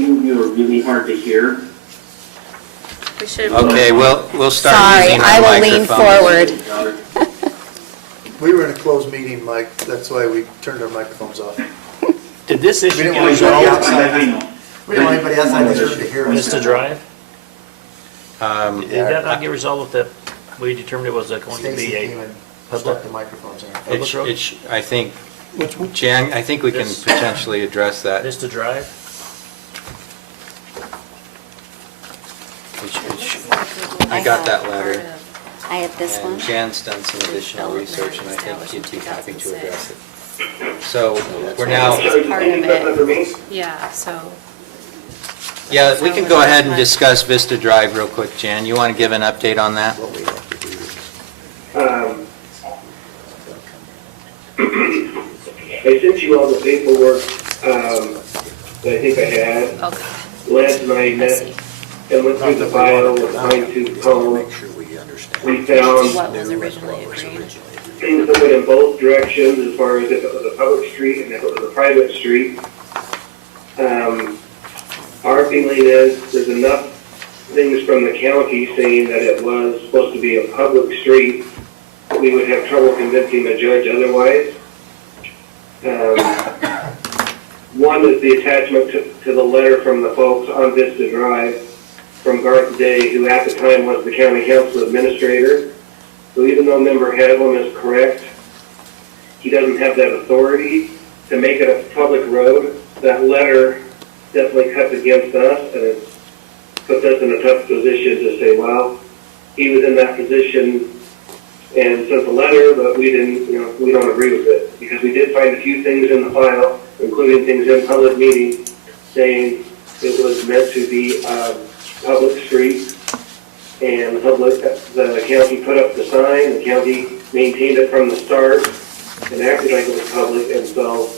few of you are really hard to hear. We should. Okay, we'll start Sorry, using I our will lean microphones. forward. We were in a closed meeting, Mike, that's why we turned our microphones off. Did this We issue didn't get want anybody resolved? outside, we didn't want anybody outside this room to hear us. Vista Drive? Um, Did that not get resolved with the, we determined it was going to Stacy be came a and public? stuck the microphones in. Public road? I think, Jan, I think we can This- potentially address that. Vista Drive? I got that letter. I have this And one. Jan's done some additional research, and I think he'd be happy to address it. So we're now, Part of it. Yeah, so. yeah, we can go ahead and discuss Vista Drive real quick. Jan, you want to give an update on that? What we have to do. I sent you all the paperwork that I think I had. Okay. Lance and I I met see. and went through the file with fine tooth comb. Make sure we understand. We found What was originally agreed. things that went in both directions as far as if it was a public street and if it was a private street. Our feeling is there's enough things from the county saying that it was supposed to be a public street, we would have trouble convincing the judge otherwise. One is the attachment to the letter from the folks on Vista Drive from Garth Day, who at the time was the county council administrator. So even though Member Haslam is correct, he doesn't have that authority to make it a public road. That letter definitely cuts against us, and it puts us in a tough position to say, well, he was in that position and sent the letter, but we didn't, we don't agree with it. Because we did find a few things in the file, including things in public meeting, saying it was meant to be a public street, and the county put up the sign, the county maintained it from the start, and acted like it was public, and so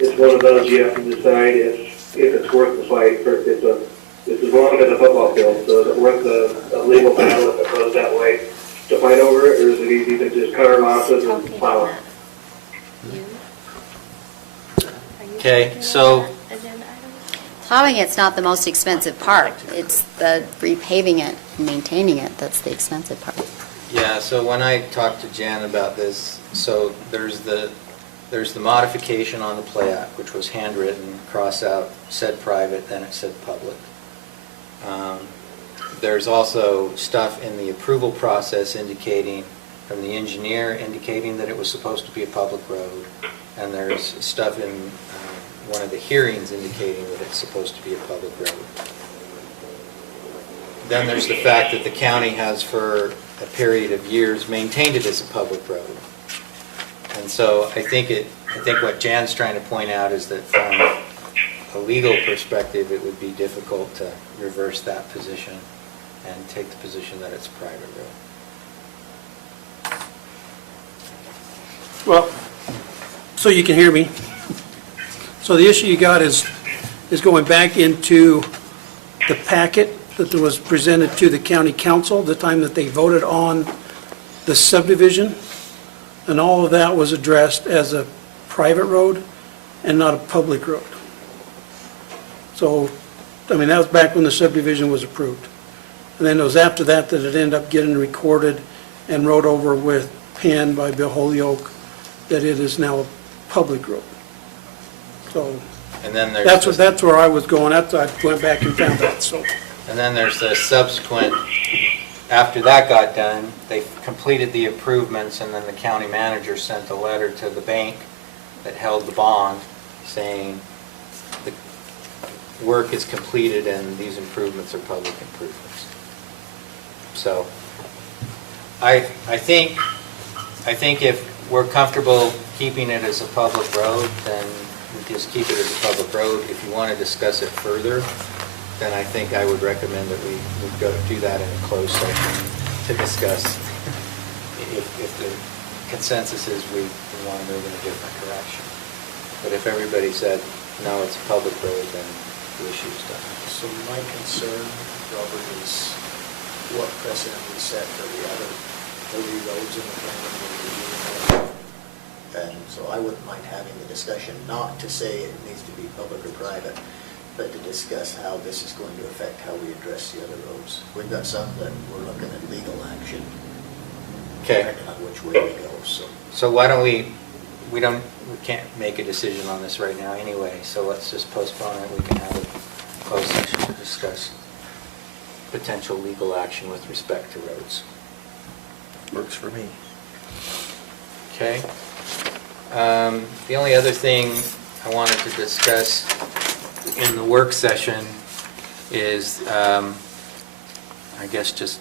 it's one of those you have to decide if it's worth the fight. It's as long as a football field, so is it worth the legal battle if it goes that way to fight over it, or is it easy to just cut our losses and plow it? Okay, so Plowing it's not the most expensive part. It's the repaving it, and maintaining it, that's the expensive part. yeah, so when I talked to Jan about this, so there's the modification on the plat, which was handwritten, cross out, said private, then it said public. There's also stuff in the approval process indicating, from the engineer indicating that it was supposed to be a public road, and there's stuff in one of the hearings indicating that it's supposed to be a public road. Then there's the fact that the county has for a period of years maintained it as a public road. And so I think what Jan's trying to point out is that from a legal perspective, it would be difficult to reverse that position and take the position that it's a private road. Well, so you can hear me. So the issue you got is going back into the packet that was presented to the county council the time that they voted on the subdivision, and all of that was addressed as a private road and not a public road. So, I mean, that was back when the subdivision was approved. And then it was after that that it ended up getting recorded and wrote over with pen by Bill Holyoke that it is now a public road. So And then that's where I was going. I went back and found that, so. And then there's the subsequent, after that got done, they completed the improvements, and then the county manager sent a letter to the bank that held the bond saying the work is completed and these improvements are public improvements. So I think if we're comfortable keeping it as a public road, then we just keep it as a public road. If you want to discuss it further, then I think I would recommend that we go do that in a closed session to discuss if the consensus is we want to move in a different direction. But if everybody said, no, it's a public road, then the issue's done. So my concern, Robert, is what precedent we set for the other 30 roads in the county. And so I wouldn't mind having the discussion, not to say it needs to be public or private, but to discuss how this is going to affect how we address the other roads. We've got some that we're looking at legal action, Okay, depending on which way we go, so. so why don't we can't make a decision on this right now anyway, so let's just postpone it. We can have a closed session to discuss potential legal action with respect to roads. Works for me. Okay. The only other thing I wanted to discuss in the work session is, I guess, just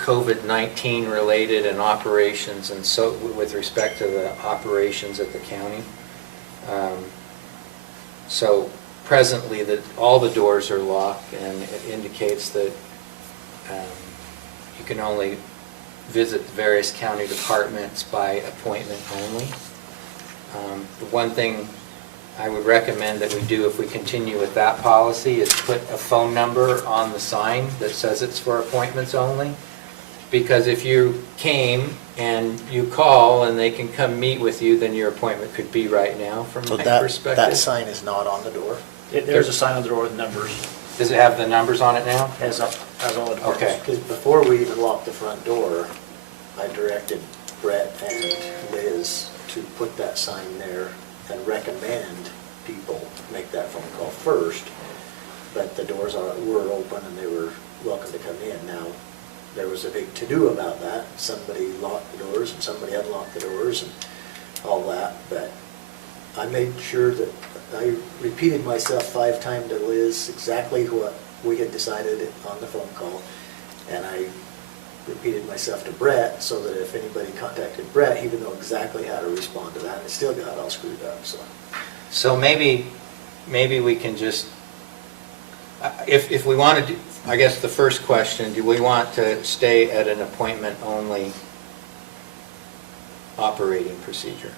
COVID-19 related and operations, and so with respect to the operations at the county. So presently, all the doors are locked, and it indicates that you can only visit the various county departments by appointment only. The one thing I would recommend that we do if we continue with that policy is put a phone number on the sign that says it's for appointments only. Because if you came and you call and they can come meet with you, then your appointment could be right now from So my that perspective. sign is not on the door? There's a sign on the door with numbers, Does it have the numbers on it now? has all the departments. Okay. Because before we even locked the front door, I directed Brett and Liz to put that sign there and recommend people make that phone call first. But the doors were open and they were welcome to come in. Now, there was a big to-do about that. Somebody locked the doors and somebody unlocked the doors and all that. But I made sure that I repeated myself 5 times to Liz exactly what we had decided on the phone call. And I repeated myself to Brett so that if anybody contacted Brett, he would know exactly how to respond to that. And it still got all screwed up, so. So maybe we can just, if we want to do, I guess the first question, do we want to stay at an appointment-only operating procedure?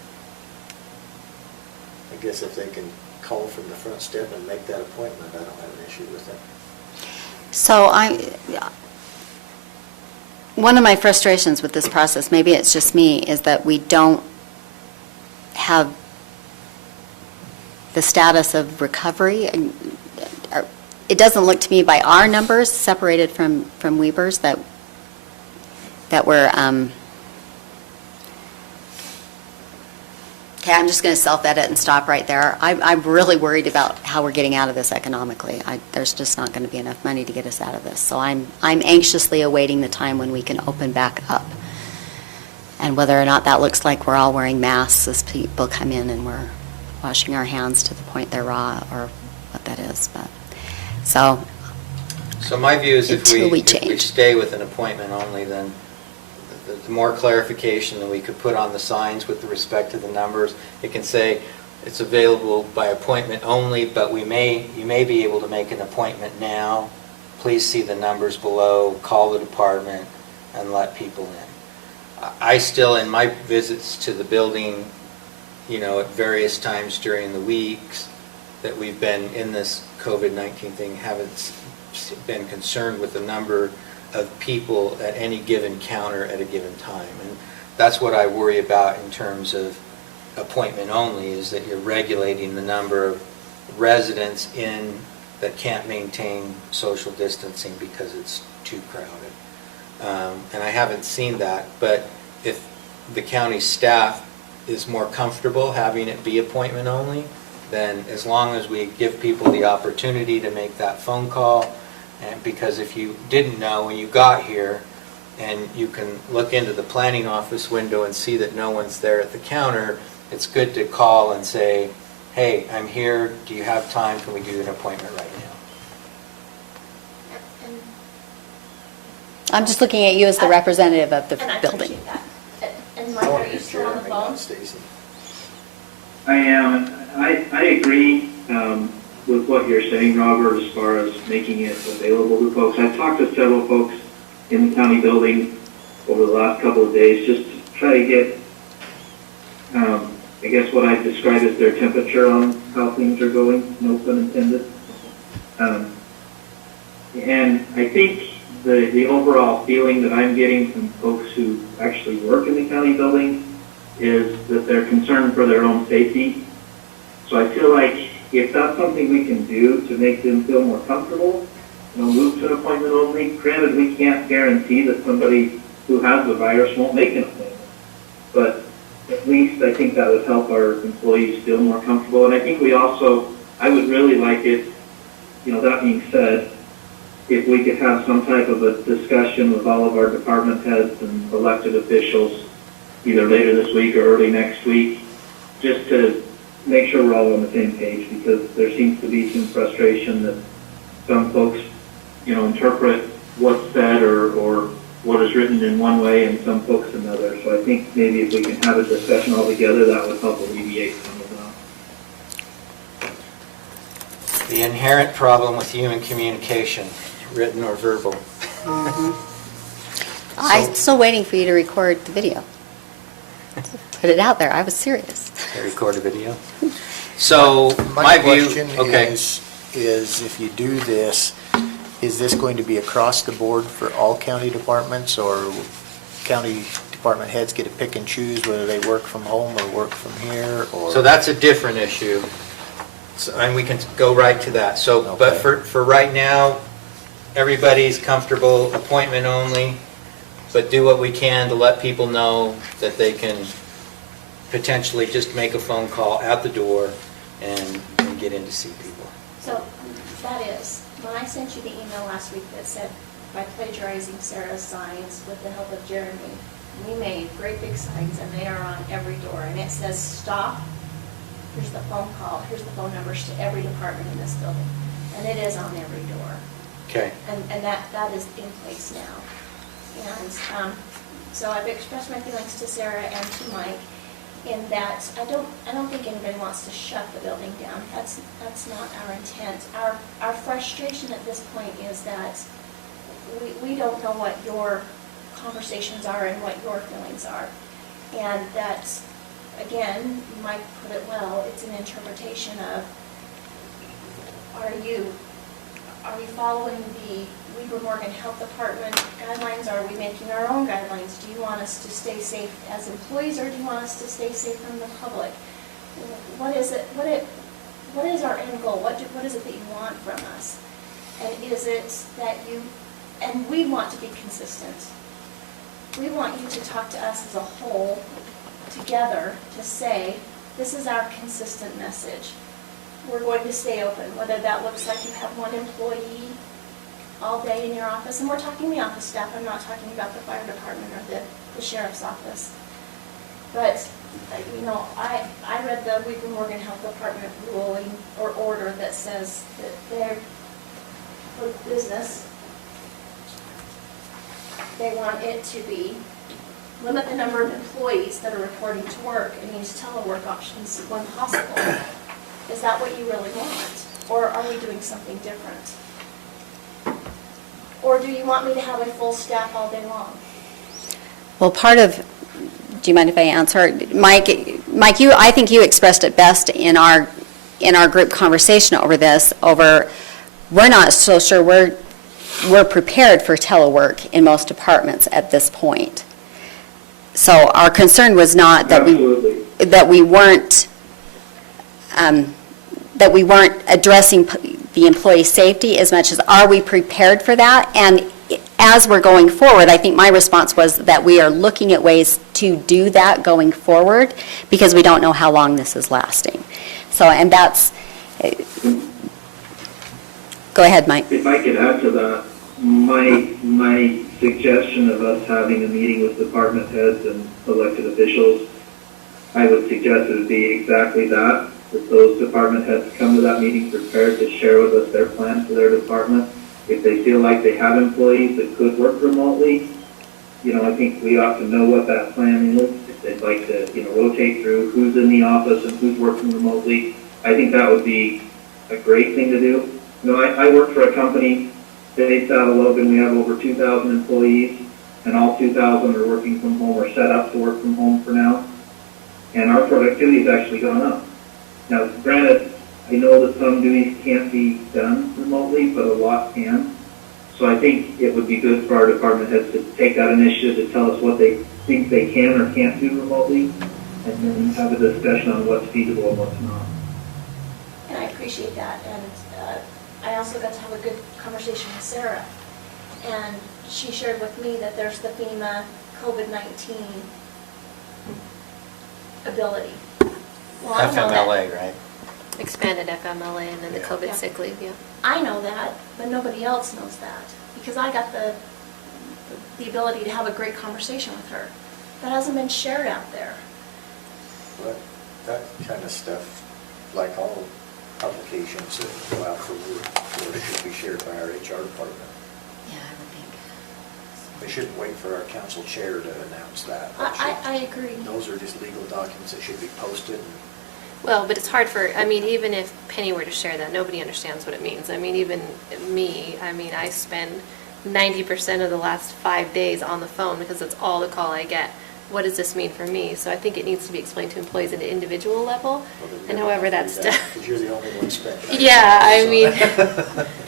I guess if they can call from the front step and make that appointment, I don't have an issue with it. So one of my frustrations with this process, maybe it's just me, is that we don't have the status of recovery. It doesn't look to me by our numbers separated from Weber's that we're, okay, I'm just going to self-edit and stop right there. I'm really worried about how we're getting out of this economically. There's just not going to be enough money to get us out of this. So I'm anxiously awaiting the time when we can open back up. And whether or not that looks like we're all wearing masks as people come in and we're washing our hands to the point they're raw, or what that is. But so my view is if Until we we change. stay with an appointment only, then the more clarification that we could put on the signs with respect to the numbers, it can say it's available by appointment only, but you may be able to make an appointment now. Please see the numbers below, call the department, and let people in. I still, in my visits to the building, at various times during the weeks that we've been in this COVID-19 thing, haven't been concerned with the number of people at any given counter at a given time. And that's what I worry about in terms of appointment only, is that you're regulating the number of residents in that can't maintain social distancing because it's too crowded. And I haven't seen that, but if the county staff is more comfortable having it be appointment only, then as long as we give people the opportunity to make that phone call, and because if you didn't know when you got here, and you can look into the planning office window and see that no one's there at the counter, it's good to call and say, hey, I'm here, do you have time, can we do an appointment right now? I'm just looking at you as the representative of the And I building. appreciate that. And Mike, are you still on the phone? Stacy. I am. I agree with what you're saying, Robert, as far as making it available to folks. I've talked to several folks in the county building over the last couple of days just to try to get, I guess what I describe as their temperature on how things are going, no pun intended. And I think the overall feeling that I'm getting from folks who actually work in the county building is that they're concerned for their own safety. So I feel like if that's something we can do to make them feel more comfortable, move to an appointment only. Granted, we can't guarantee that somebody who has the virus won't make an appointment, but at least I think that would help our employees feel more comfortable. And I think I would really like it, that being said, if we could have some type of a discussion with all of our department heads and elected officials, either later this week or early next week, just to make sure we're all on the same page, because there seems to be some frustration that some folks, interpret what's said or what is written in one way and some folks another. So I think maybe if we can have a discussion all together, that would help alleviate some of that. The inherent problem with human communication, written or verbal. I'm still waiting for you to record the video. Put it out there. I was serious. Record a video. So my view, question okay. is if you do this, is this going to be across the board for all county departments, or county department heads get to pick and choose whether they work from home or work from here? Or So that's a different issue. And we can go right to that. So, but for right now, everybody's comfortable, appointment only, but do what we can to let people know that they can potentially just make a phone call at the door and get in to see people. So that is, when I sent you the email last week that said, by plagiarizing Sarah's signs with the help of Jeremy, we made great big signs and they are on every door. And it says, stop, here's the phone call, here's the phone numbers to every department in this building. And it is on every door. Okay. And that is in place now. And so I've expressed my feelings to Sarah and to Mike in that I don't think anybody wants to shut the building down. That's not our intent. Our frustration at this point is that we don't know what your conversations are and what your feelings are. And that, again, Mike put it well, it's an interpretation of, are you following the Weber Morgan Health Department guidelines? Are we making our own guidelines? Do you want us to stay safe as employees, or do you want us to stay safe from the public? What is it? What is our end goal? What is it that you want from us? And is it that and we want to be consistent. We want you to talk to us as a whole, together, to say, this is our consistent message. We're going to stay open, whether that looks like you have one employee all day in your office, and we're talking the office staff, I'm not talking about the fire department or the sheriff's office. But, I read the Weber Morgan Health Department ruling or order that says that they're, for business, they want it to be, limit the number of employees that are reporting to work and use telework options when possible. Is that what you really want? Or are we doing something different? Or do you want me to have a full staff all day long? Well, do you mind if I answer? Mike, I think you expressed it best in our group conversation over this, we're not so sure we're prepared for telework in most departments at this point. So our concern was not that we weren't addressing the employee safety as much as, are we prepared for that? And as we're going forward, I think my response was that we are looking at ways to do that going forward, because we don't know how long this is lasting. So, and that's, go ahead, Mike. If I could add to that, my suggestion of us having a meeting with department heads and elected officials, I would suggest it would be exactly that those department heads come to that meeting prepared to share with us their plan for their department. If they feel like they have employees that could work remotely, I think we ought to know what that plan is. If they'd like to, rotate through who's in the office and who's working remotely, I think that would be a great thing to do. I work for a company based out of Logan. We have over 2,000 employees, and all 2,000 are working from home or set up to work from home for now. And our productivity has actually gone up. Now, granted, I know that some duties can't be done remotely, but a lot can. So I think it would be good for our department heads to take that initiative to tell us what they think they can or can't do remotely, and then have a discussion on what's feasible and what's not. And I appreciate that. And I also got to have a good conversation with Sarah. And she shared with me that there's the FEMA COVID-19 ability. Well, I know that. FMLA, right? Expanded FMLA and then the Yeah. COVID Yeah. sick leave, yeah. I know that, but nobody else knows that, because I got the ability to have a great conversation with her. That hasn't been shared out there. But that kind of stuff, like all publications that go out for work, should be shared by our HR department. Yeah, I would think. We shouldn't wait for our council chair to announce that. I agree. Those are just legal documents that should be posted. Well, but it's hard for, I mean, even if Penny were to share that, nobody understands what it means. I mean, even me, I mean, I spend 90% of the last 5 days on the phone because that's all the call I get. What does this mean for me? So I think it needs to be explained to employees at an individual level, and however that's done. Because you're the only one spending. Yeah, I mean,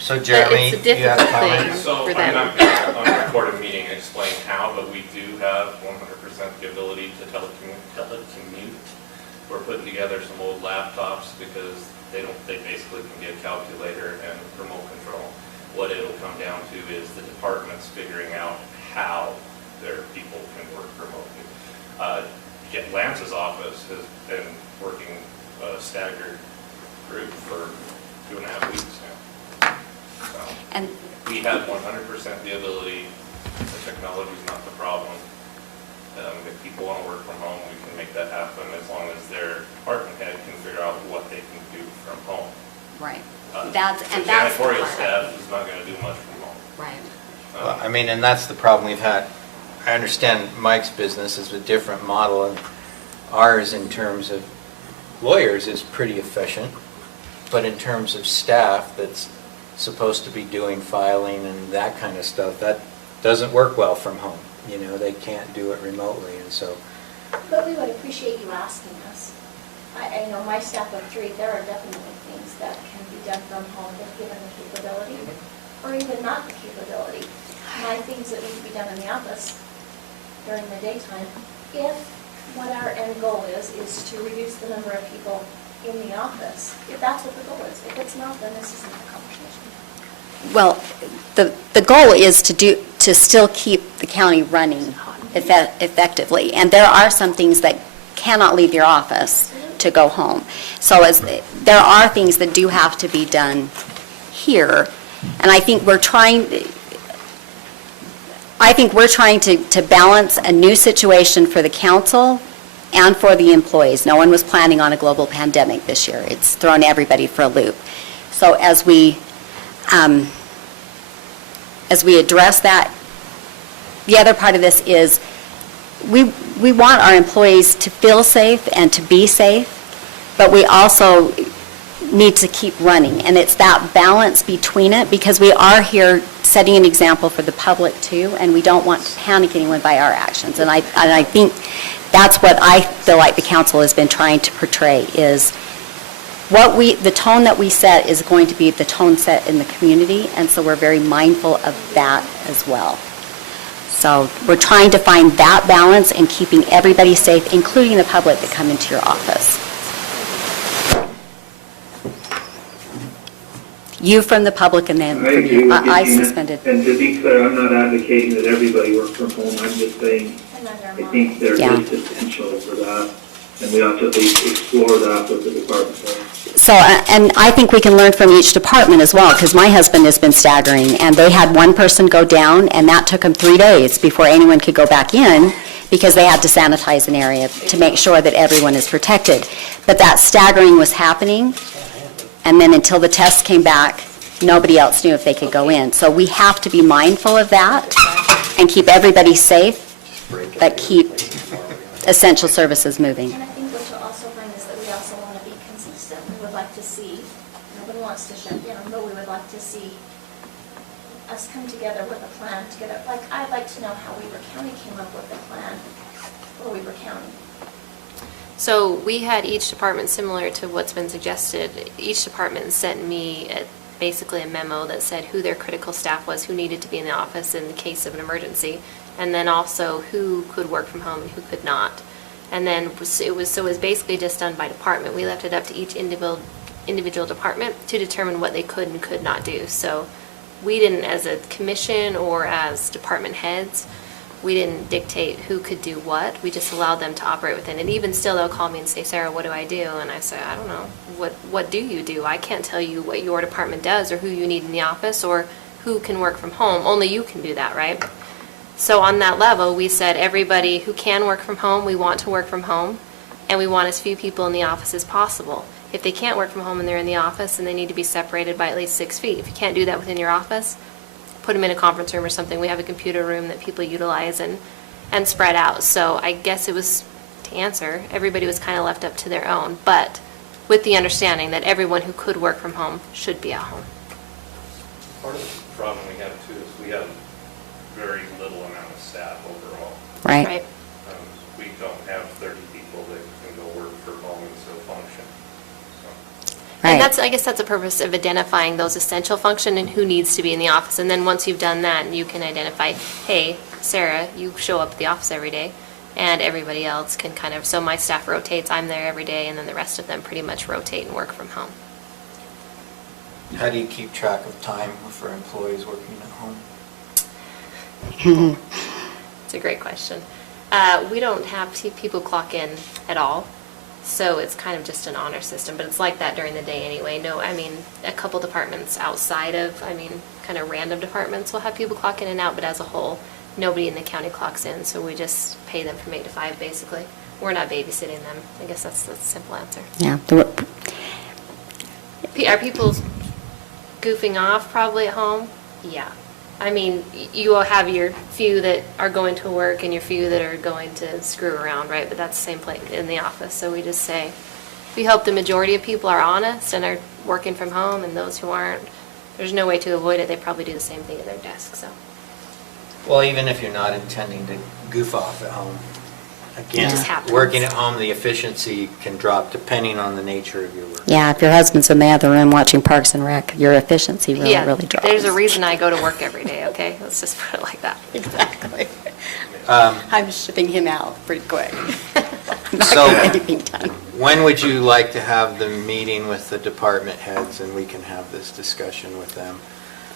So Jeremy, it's a you have difficult comments? thing. So for I'm them. not going to, on a recorded meeting, explain how, but we do have 100% the ability to telecommute. We're putting together some old laptops because they basically can get a calculator and remote control. What it'll come down to is the departments figuring out how their people can work remotely. Lance's office has been working a staggered group for 2.5 weeks now. So And we have 100% the ability. The technology is not the problem. If people want to work from home, we can make that happen as long as their department head can figure out what they can do from home. right. The That's the janitorial part. staff is not going to do much from home. Right. Well, I mean, and that's the problem we've had. I understand Mike's business is a different model, and ours in terms of lawyers is pretty efficient, but in terms of staff that's supposed to be doing filing and that kind of stuff, that doesn't work well from home. You know, they can't do it remotely, and so, But we would appreciate you asking us. I know my staff of 3, there are definitely things that can be done from home if given the capability, or even not the capability. My things that need to be done in the office during the daytime, if what our end goal is to reduce the number of people in the office, if that's what the goal is. If it's not, then this isn't a conversation. Well, the goal is to still keep the county running effectively. And there are some things that cannot leave your office to go home. So there are things that do have to be done here. And I think we're trying to balance a new situation for the council and for the employees. No one was planning on a global pandemic this year. It's thrown everybody for a loop. So as we address that, the other part of this is we want our employees to feel safe and to be safe, but we also need to keep running. And it's that balance between it, because we are here setting an example for the public too, and we don't want to panic anyone by our actions. And I think that's what I feel like the council has been trying to portray, is the tone that we set is going to be the tone set in the community, and so we're very mindful of that as well. So we're trying to find that balance and keeping everybody safe, including the public that come into your office. You from the public and then I from agree you. with you, I Gina. suspended. And to be clear, I'm not advocating that everybody work from home. I'm just saying, And then their I mom. think there Yeah. is potential for that, and we ought to at least explore that with the department heads. So, and I think we can learn from each department as well, because my husband has been staggering, and they had one person go down, and that took them 3 days before anyone could go back in, because they had to sanitize an area to make sure that everyone is protected. But that staggering was happening, and then until the tests came back, nobody else knew if they could go in. So we have to be mindful of that and keep everybody safe, but keep essential services moving. And I think what you'll also find is that we also want to be consistent. We would like to see, nobody wants to shut down, but we would like to see us come together with a plan together. Like, I'd like to know how Weber County came up with a plan for Weber County. So we had each department, similar to what's been suggested, each department sent me basically a memo that said who their critical staff was, who needed to be in the office in the case of an emergency, and then also who could work from home and who could not. And then it was basically just done by department. We left it up to each individual department to determine what they could and could not do. So we didn't, as a commission or as department heads, we didn't dictate who could do what. We just allowed them to operate within. And even still, they'll call me and say, Sarah, what do I do? And I say, I don't know. What do you do? I can't tell you what your department does or who you need in the office or who can work from home. Only you can do that, right? So on that level, we said everybody who can work from home, we want to work from home, and we want as few people in the office as possible. If they can't work from home and they're in the office, then they need to be separated by at least 6 feet. If you can't do that within your office, put them in a conference room or something. We have a computer room that people utilize and spread out. So I guess it was, to answer, everybody was kind of left up to their own, but with the understanding that everyone who could work from home should be at home. Part of the problem we have too is we have very little amount of staff overall. Right? We don't have 30 people that can go work for home and still function. So, And Right. I guess that's the purpose of identifying those essential function and who needs to be in the office. And then once you've done that, you can identify, hey, Sarah, you show up at the office every day, and everybody else can kind of, so my staff rotates, I'm there every day, and then the rest of them pretty much rotate and work from home. How do you keep track of time for employees working at home? It's a great question. We don't have people clock in at all, so it's kind of just an honor system, but it's like that during the day anyway. No, I mean, a couple departments outside of, kind of random departments will have people clock in and out, but as a whole, nobody in the county clocks in, so we just pay them from 8 to 5, basically. We're not babysitting them. I guess that's the simple answer. Yeah. Are people goofing off probably at home? Yeah. I mean, you will have your few that are going to work and your few that are going to screw around, right? But that's the same place in the office. So we just say, we hope the majority of people are honest and are working from home, and those who aren't, there's no way to avoid it. They probably do the same thing at their desk, so. Well, even if you're not intending to goof off at home, again, It just happens. working at home, the efficiency can drop depending on the nature of your work. Yeah, if your husband's in the other room watching Parks and Rec, your efficiency really drops. There's a reason I go to work every day, okay? Let's just put it like that. Exactly. I'm shipping him out pretty quick. Not So- getting anything done. When would you like to have the meeting with the department heads, and we can have this discussion with them?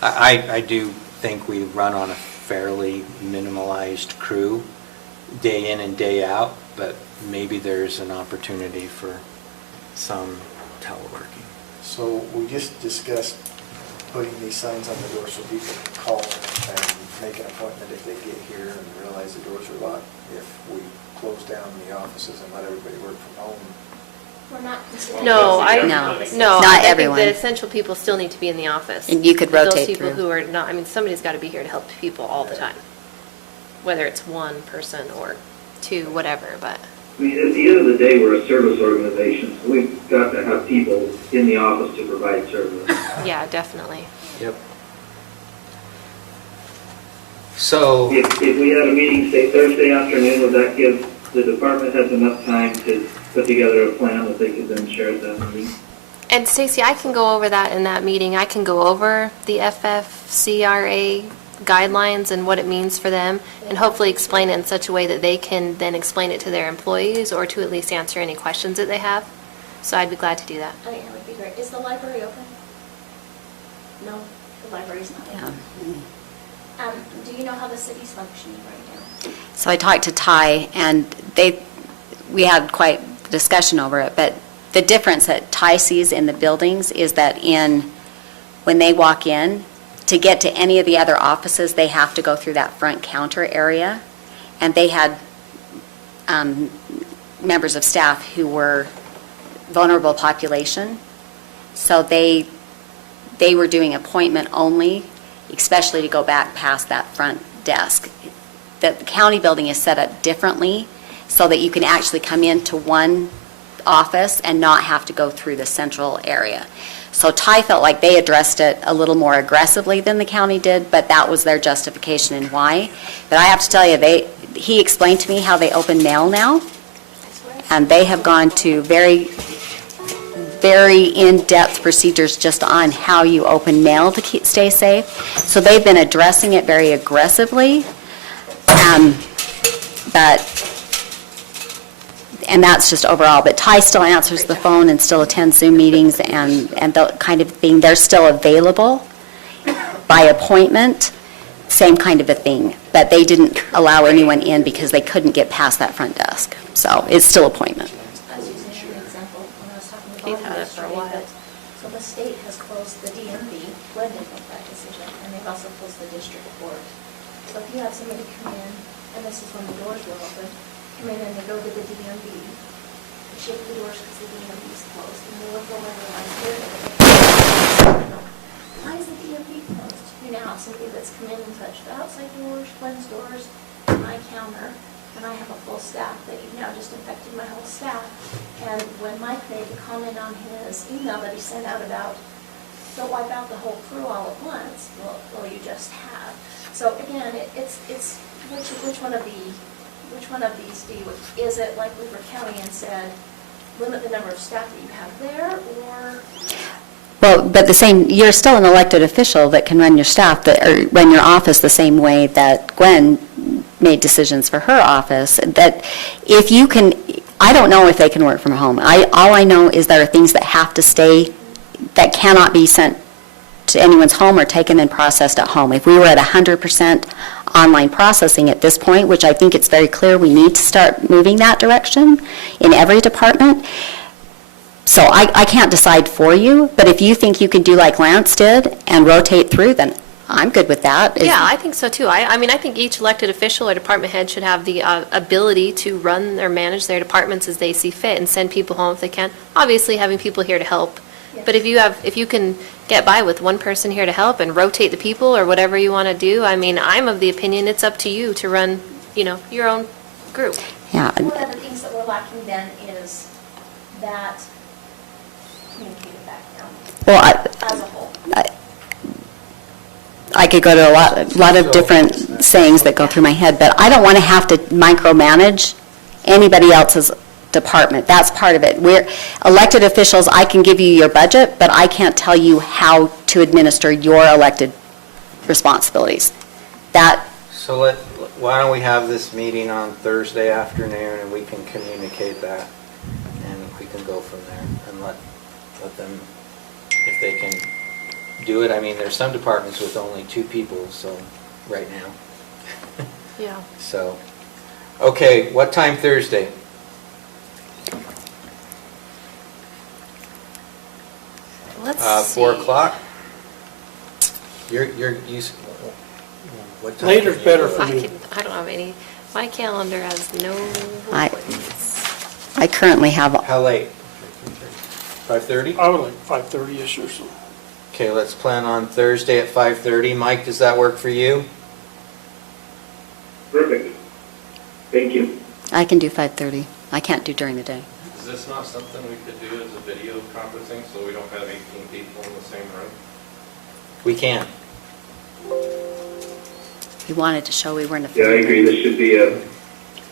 I do think we run on a fairly minimalized crew, day in and day out, but maybe there's an opportunity for some teleworking. So we just discussed putting these signs on the door so people can call and make an appointment if they get here and realize the doors are locked. If we close down the offices and let everybody work from home, We're not considering. No, I- No. No, Not I think everyone. that essential people still need to be in the office. And you could But rotate Those people through. who are not, somebody's got to be here to help people all the time, whether it's one person or two, whatever, but. I mean, at the end of the day, we're a service organization, so we've got to have people in the office to provide service. Yeah, definitely. Yep. So, If we had a meeting, say Thursday afternoon, would that give the department heads enough time to put together a plan that they could then share at that meeting? And Stacy, I can go over that in that meeting. I can go over the FFCRA guidelines and what it means for them, and hopefully explain it in such a way that they can then explain it to their employees or to at least answer any questions that they have. So I'd be glad to do that. I think that would be great. Is the library open? No, the library's not Yeah. open. Do you know how the city's functioning right now? So I talked to Ty, and we had quite a discussion over it, but the difference that Ty sees in the buildings is that when they walk in, to get to any of the other offices, they have to go through that front counter area, and they had members of staff who were vulnerable population, so they were doing appointment only, especially to go back past that front desk. The county building is set up differently so that you can actually come into one office and not have to go through the central area. So Ty felt like they addressed it a little more aggressively than the county did, but that was their justification and why. But I have to tell you, he explained to me how they open mail now, I swear. and they have gone to very, very in-depth procedures just on how you open mail to stay safe. So they've been addressing it very aggressively, but And that's just overall, but Ty still answers the phone and still attends Zoom meetings and that kind of thing. They're still available by appointment, same kind of a thing. But they didn't allow anyone in because they couldn't get past that front desk. So it's still appointment. I was using an example when I was talking to We've Bob had it for a yesterday, while. but, so the state has closed the DMV, Glenn didn't make that decision, and they've also closed the district court. So if you have somebody come in, and this is when the doors were open, come in and they go to the DMV, they shut the doors because the DMV is closed, and they look over and realize, why is the DMV closed? You now have somebody that's come in and touched the outside doors, Glenn's doors, my counter, and I have a full staff that you've now just infected my whole staff. And when Mike made the comment on his email that he sent out about, don't wipe out the whole crew all at once, well, you just have. So again, it's which one of these do you, is it like Weaver County and said, limit the number of staff that you have there, or? Well, but you're still an elected official that can run your staff, or run your office the same way that Gwen made decisions for her office. That if you can, I don't know if they can work from home. All I know is there are things that have to stay, that cannot be sent to anyone's home or taken and processed at home. If we were at 100% online processing at this point, which I think it's very clear we need to start moving that direction in every department. So I can't decide for you, but if you think you can do like Lance did and rotate through, then I'm good with that. Yeah, I think so too. I mean, I think each elected official or department head should have the ability to run or manage their departments as they see fit and send people home if they can. Obviously, having people here to help. But if you can get by with one person here to help and rotate the people or whatever you want to do, I mean, I'm of the opinion it's up to you to run, your own group. Yeah. One of the things that we're lacking then is that communicated background Well, as a whole. I could go to a lot of different sayings that go through my head, but I don't want to have to micromanage anybody else's department. That's part of it. We're elected officials. I can give you your budget, but I can't tell you how to administer your elected responsibilities. So why don't we have this meeting on Thursday afternoon and we can communicate that and we can go from there and let them, if they can do it. I mean, there's some departments with only 2 people, so, right now. Yeah. So, okay, what time Thursday? Let's 4 see. o'clock? You're what time? Later's can you better do it? for me. I don't have any, my calendar has no I- appointments. I currently have, How late? 5:30? I would like 5:30-ish or so. Okay, let's plan on Thursday at 5:30. Mike, does that work for you? Perfect. Thank you. I can do 5:30. I can't do during the day. Is this not something we could do as a video conferencing, so we don't have 18 people in the same room? We can. We wanted to show we weren't Yeah, I afraid. agree, this should be a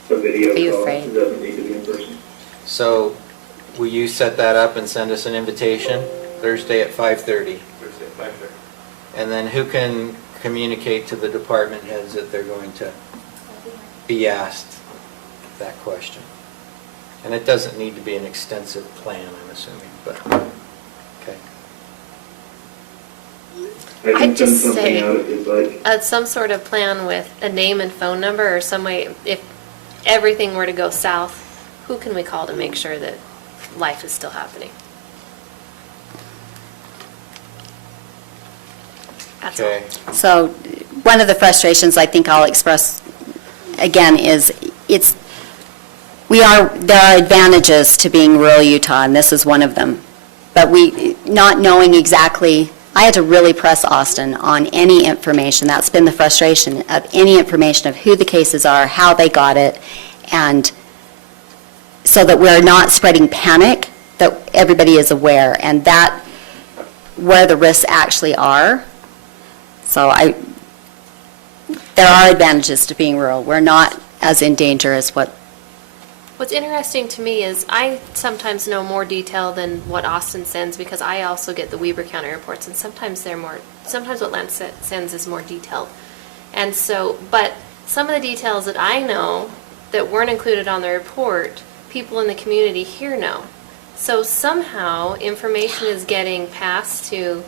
video Are you call. afraid? It doesn't need to be in person. So, will you set that up and send us an invitation Thursday at 5:30? Thursday at 5:30. And then who can communicate to the department heads that they're going to be asked that question? And it doesn't need to be an extensive plan, I'm assuming, but, okay. I can I'd send just something say- out if you'd like. Some sort of plan with a name and phone number or some way, if everything were to go south, who can we call to make sure that life is still happening? That's all. Okay. So one of the frustrations I think I'll express again is there are advantages to being rural Utah, and this is one of them. But not knowing exactly, I had to really press Austin on any information. That's been the frustration of any information of who the cases are, how they got it, and so that we're not spreading panic, that everybody is aware, and that where the risks actually are. So there are advantages to being rural. We're not as in danger as what. What's interesting to me is I sometimes know more detail than what Austin sends because I also get the Weber County reports, and sometimes what Lance sends is more detailed. And so, but some of the details that I know that weren't included on the report people in the community here know. So somehow, information is getting passed to,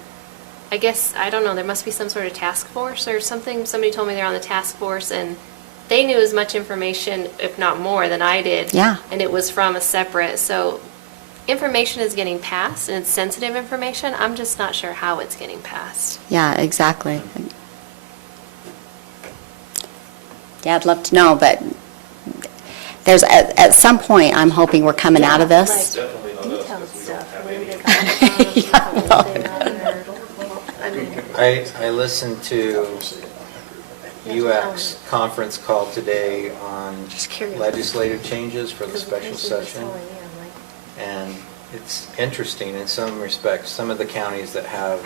I guess, I don't know, there must be some sort of task force or something. Somebody told me they're on the task force, and they knew as much information, if not more, than I did. Yeah. And it was from a separate, so information is getting passed, and it's sensitive information. I'm just not sure how it's getting passed. Yeah, exactly. Yeah, I'd love to know, but there's, at some point, I'm hoping we're coming out of this. Definitely not us, Detailed because we don't stuff, have where any. they got the I mean, I listened to UX conference call today on Just curious. legislative changes for the because the special person just session. telling me, I'm like, And it's interesting in some respects. Some of the counties that have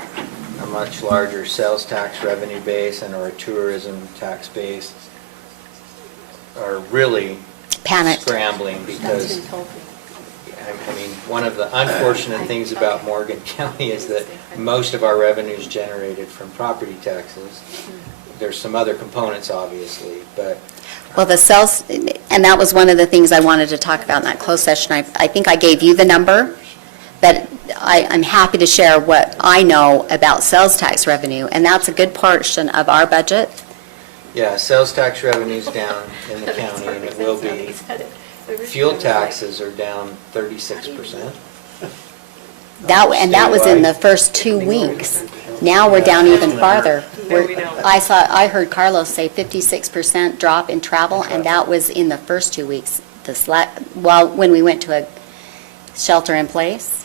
a much larger sales tax revenue base and or a tourism tax base are really Panicked. scrambling That's because, who told me. I mean, one of the unfortunate things about Morgan County is that most of our revenue is generated from property taxes. There's some other components, obviously, but Well, the sales, and that was one of the things I wanted to talk about in that closed session. I think I gave you the number, but I'm happy to share what I know about sales tax revenue, and that's a good portion of our budget. yeah, sales tax revenue's down in the county, and it will be. Fuel taxes are down 36%. And that was in the first 2 weeks. Now we're down even farther. I heard Carlos say 56% drop in travel, and that was in the first 2 weeks. When we went to a shelter in place.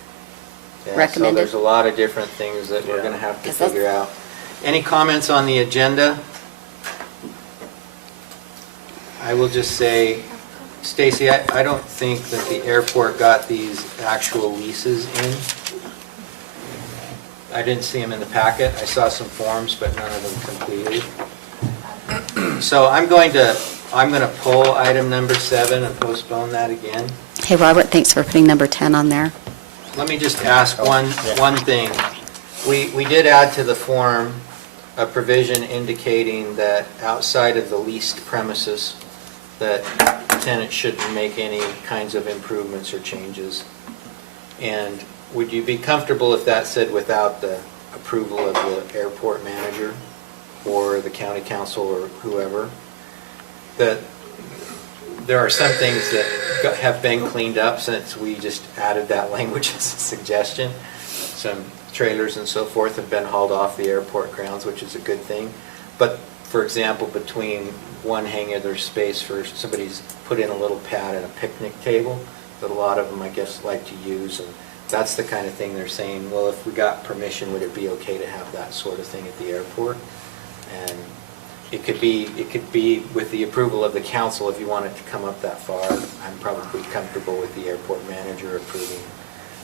Yeah, Recommended. So there's a lot of different things that we're going to have to 'Cause that's- figure out. Any comments on the agenda? I will just say, Stacy, I don't think that the airport got these actual leases in. I didn't see them in the packet. I saw some forms, but none of them completed. So I'm going to pull item number 7 and postpone that again. Hey, Robert, thanks for putting number 10 on there. Let me just ask one thing. We did add to the form a provision indicating that outside of the leased premises, that tenants shouldn't make any kinds of improvements or changes. And would you be comfortable if that said without the approval of the airport manager or the county council or whoever? That there are some things that have been cleaned up since we just added that language as a suggestion. Some trailers and so forth have been hauled off the airport grounds, which is a good thing. But, for example, between one hangar, there's space for somebody's put in a little pad and a picnic table that a lot of them, I guess, like to use. And that's the kind of thing they're saying, well, if we got permission, would it be okay to have that sort of thing at the airport? And it could be with the approval of the council if you want it to come up that far. I'm probably comfortable with the airport manager approving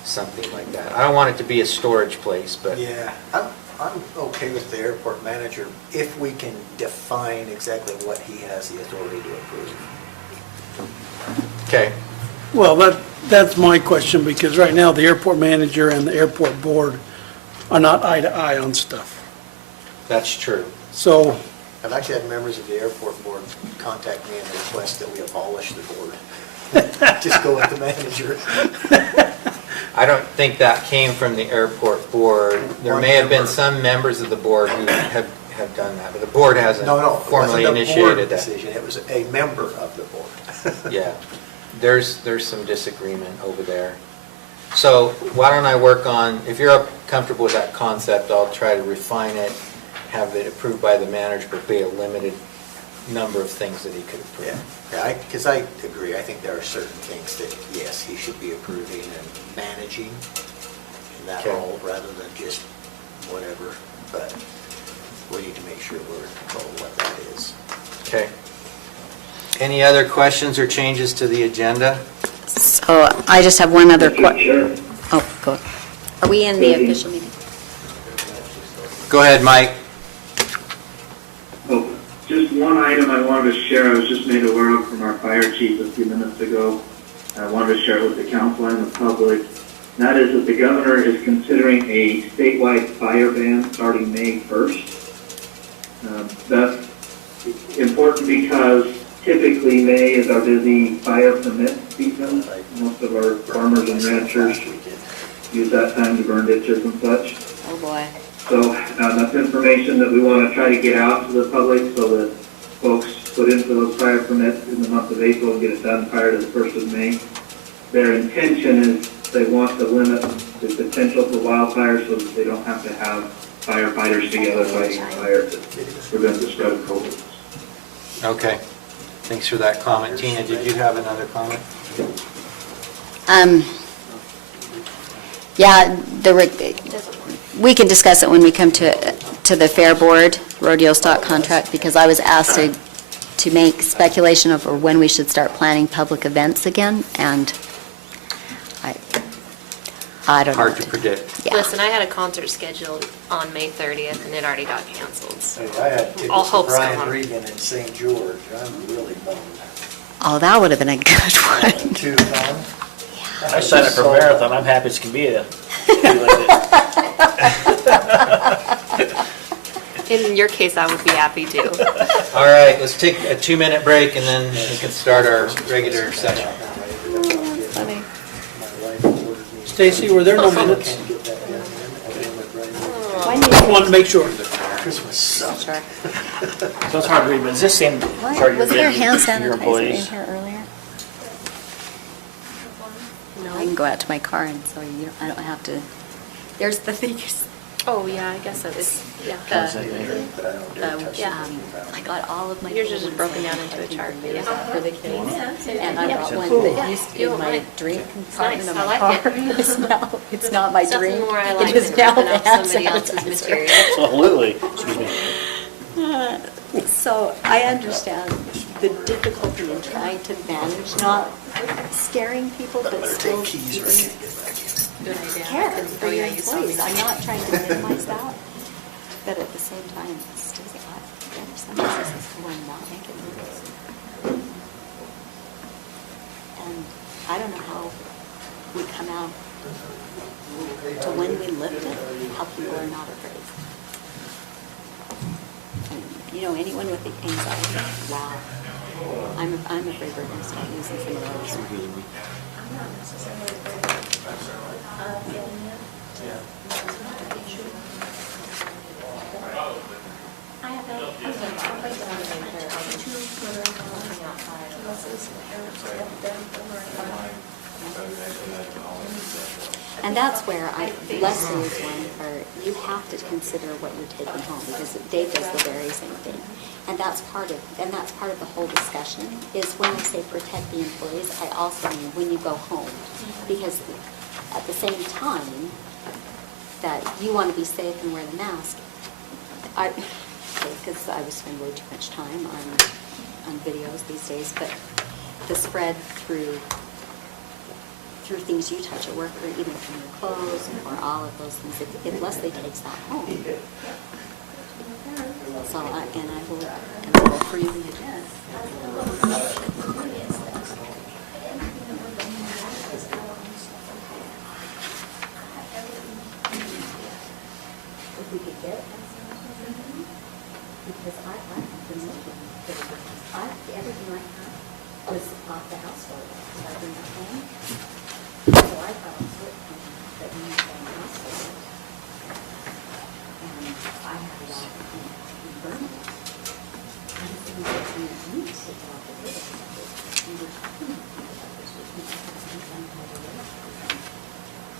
something like that. I don't want it to be a storage place, but Yeah, I'm okay with the airport manager if we can define exactly what he has the authority to approve. okay. Well, that's my question, because right now, the airport manager and the airport board are not eye to eye on stuff. That's true. So, I've actually had members of the airport board contact me and request that we abolish the board. Just go with the manager. I don't think that came from the airport board. There One may have been member. some members of the board who have done that, but the board hasn't No, it formally wasn't a board initiated that. decision, it was a member of the board. Yeah, there's some disagreement over there. So why don't I work on, if you're comfortable with that concept, I'll try to refine it, have it approved by the manager, but be a limited number of things that he could approve. Yeah, because I agree, I think there are certain things that, yes, he should be approving and managing in that Okay. role rather than just whatever, but we need to make sure we're in control of what that is. Okay. Any other questions or changes to the agenda? So I just have one other Mr. Chair. Oh, go. Are we in the official meeting? Go ahead, Mike. Oh, just one item I wanted to share, I was just made aware of from our fire chief a few minutes ago. I wanted to share it with the council and the public. And that is that the governor is considering a statewide fire ban starting May 1st. That's important because typically May is our busy fire permit season. Most of our farmers and ranchers use that time to burn ditches and such. Oh, boy. So that's information that we want to try to get out to the public so that folks put in for those fire permits in the month of April and get it done prior to the 1st of May. Their intention is they want to limit the potential for wildfires so that they don't have to have firefighters together fighting fire to prevent the spread of COVID. Okay, thanks for that comment. Tina, did you have another comment? Yeah, we can discuss it when we come to the Fair Board rodeo stock contract, because I was asked to make speculation of when we should start planning public events again, and I don't know. Hard to predict. Yeah. Listen, I had a concert scheduled on May 30th, and it already got canceled. Hey, I had tickets All to hope's Brian gone. Regan in St. George. I'm really bummed. Oh, that would have been a good one. Too fun. I signed up for a marathon, I'm happy as can be. In your case, I would be happy too. All right, let's take a 2-minute break and then we can start our regular session. Funny. Stacy, were there no minutes? When Wanted to make sure. Christmas sucks. Sure. So it's hard to read, but is this same chart you're Was there giving hand your sanitizer in employees? here earlier? I can go out to my car and so I don't have to, there's the things. Oh, yeah, I guess so. It's, yeah. Yeah, I got all of my. Yours is just broken down into a chart, but yeah. For the kids. And I got one Yeah, that used to be you don't my mind. drink It's compartment nice. of I my like car. it. It's not my Nothing drink. more I It like is than now ripping the off hand somebody else's sanitizer. material. Absolutely, excuse me. So I understand the difficulty in trying to manage not scaring people, but still keeping Good idea. care I can- for oh, your yeah, you saw me. employees. I'm not trying to minimize that, but at the same time, it's still, there are some businesses who are not making moves. And I don't know how we come out to when we lift it, how people are not afraid. And, you know, anyone with anxiety, wow. I'm afraid we're going to start losing some of those. I'm not necessarily afraid of getting it. I have no, I'm going to break down in there on the two looking outside. Buses and parents are up there over and And that's where Leslie is one where you have to consider what you're taking home, because Dave does the very same thing. And that's part of the whole discussion, is when I say protect the employees, I also mean when you go home. Because at the same time that you want to be safe and wear the mask, because I would spend way too much time on videos these days, but the spread through things you touch at work, or even from your clothes, or all of those things, if Leslie takes that home. So, and I will for you again. If we could get because I've been looking for everything I had was off the household, so I bring that home. So I thought it was good that we used on the household. And I had it all in Burma. And so we were going to need to take it off the table. We were talking about this, which we had to be done by the way.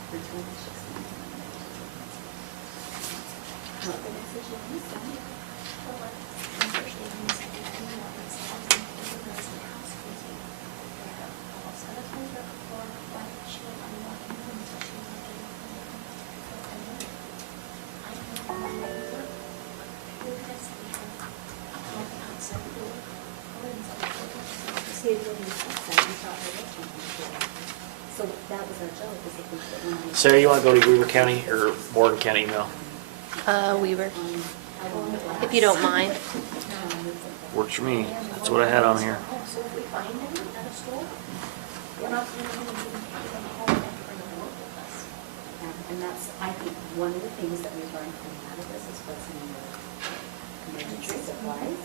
For 2016. What the decision is done. So that was our job, is if we put one. Sarah, you want to go to Weaver County or Morgan County email? Weaver, if you don't mind. Works for me. That's what I had on here. So if we find them at a store, we're not going to even find them at home and bring them to work with us. And that's, I think, one of the things that we've learned coming out of this is what's in the emergency supplies.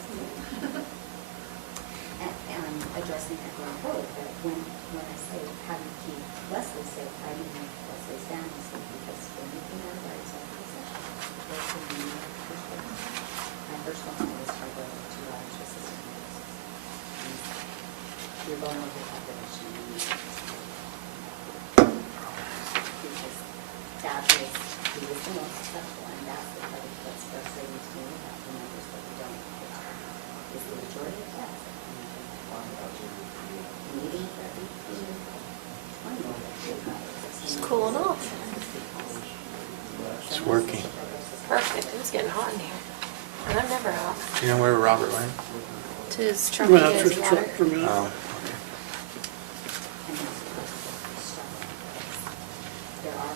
And addressing that going forward. But when I say having Keith Leslie say, I didn't make Leslie's family say, because when we came out of our executive session, first thing we knew, my first one was for the 2 large assistant nurses. You're going over the population. Because that is, he was the most successful, and that's the part that's frustrating to me about the numbers that we don't get. Is the majority of that. Meeting for 18, 20. It's cooling off. It's working. Perfect. It was getting hot in here. And I'm never hot. You know where Robert went? To his truck Went to out get to his the water. truck for a minute. Oh. There are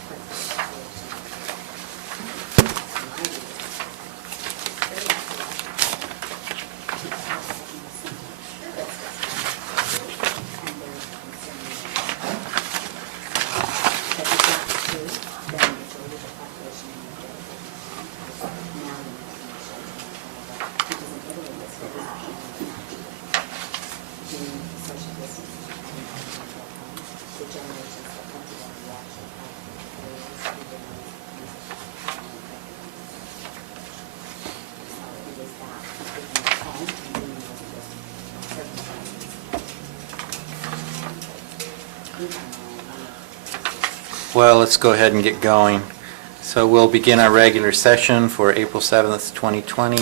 Well, let's go ahead and get going. So we'll begin our regular session for April 7th, 2020.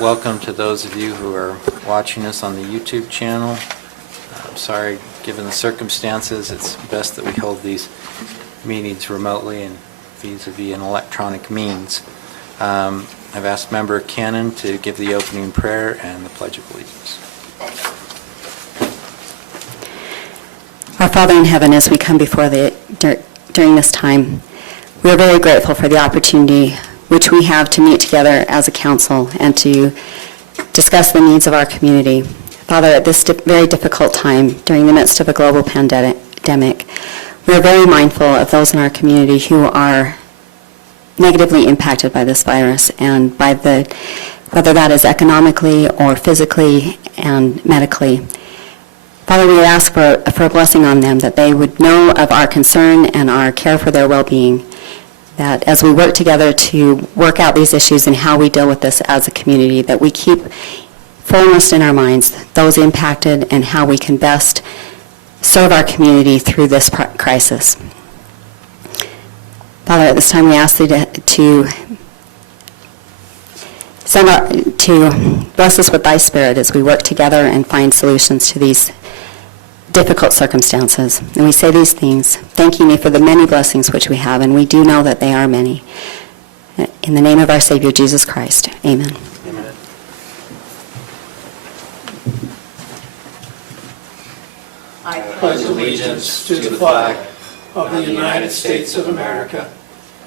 Welcome to those of you who are watching us on the YouTube channel. I'm sorry, given the circumstances, it's best that we hold these meetings remotely and vis-a-vis an electronic means. I've asked Member Cannon to give the opening prayer and the Pledge of Allegiance. Our Father in heaven, as we come before during this time, we are very grateful for the opportunity which we have to meet together as a council and to discuss the needs of our community. Father, at this very difficult time, during the midst of a global pandemic, we are very mindful of those in our community who are negatively impacted by this virus and by whether that is economically or physically and medically. Father, we ask for a blessing on them, that they would know of our concern and our care for their well-being, that as we work together to work out these issues and how we deal with this as a community, that we keep foremost in our minds those impacted and how we can best serve our community through this crisis. Father, at this time we ask thee to bless us with thy Spirit as we work together and find solutions to these difficult circumstances. And we say these things, thanking you for the many blessings which we have, and we do know that they are many. In the name of our Savior, Jesus Christ, amen. Amen. I pledge allegiance to the flag of the United States of America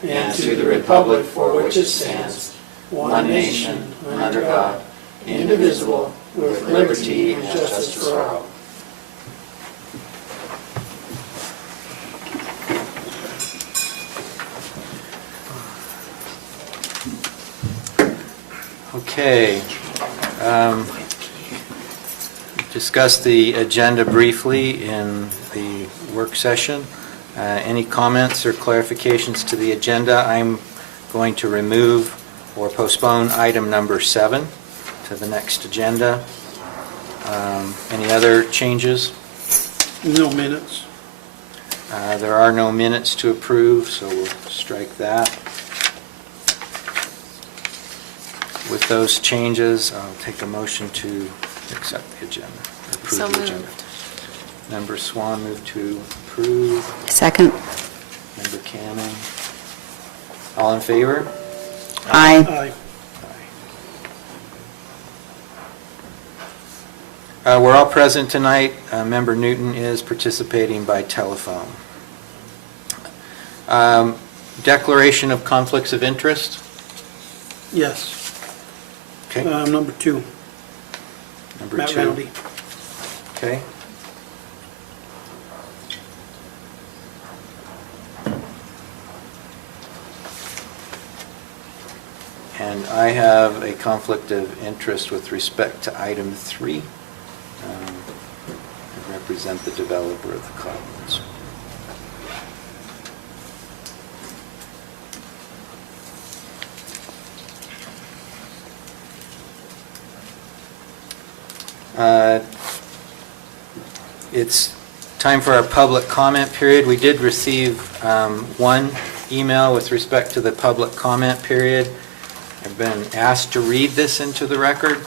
and to the republic for which it stands, one nation, under God, indivisible, with liberty and justice for all. Okay. Discussed the agenda briefly in the work session. Any comments or clarifications to the agenda? I'm going to remove or postpone item number 7 to the next agenda. Any other changes? No minutes. There are no minutes to approve, so we'll strike that. With those changes, I'll take a motion to accept the agenda, approve So the agenda. moved. Member Swan moved to approve. Second. Member Cannon. All in favor? Aye. We're all present tonight. Member Newton is participating by telephone. Declaration of conflicts of interest? Yes. Okay. Number 2. Number Matt 2. Roundy. Okay. And I have a conflict of interest with respect to item 3. I represent the developer of the Commons. It's time for our public comment period. We did receive one email with respect to the public comment period. I've been asked to read this into the record.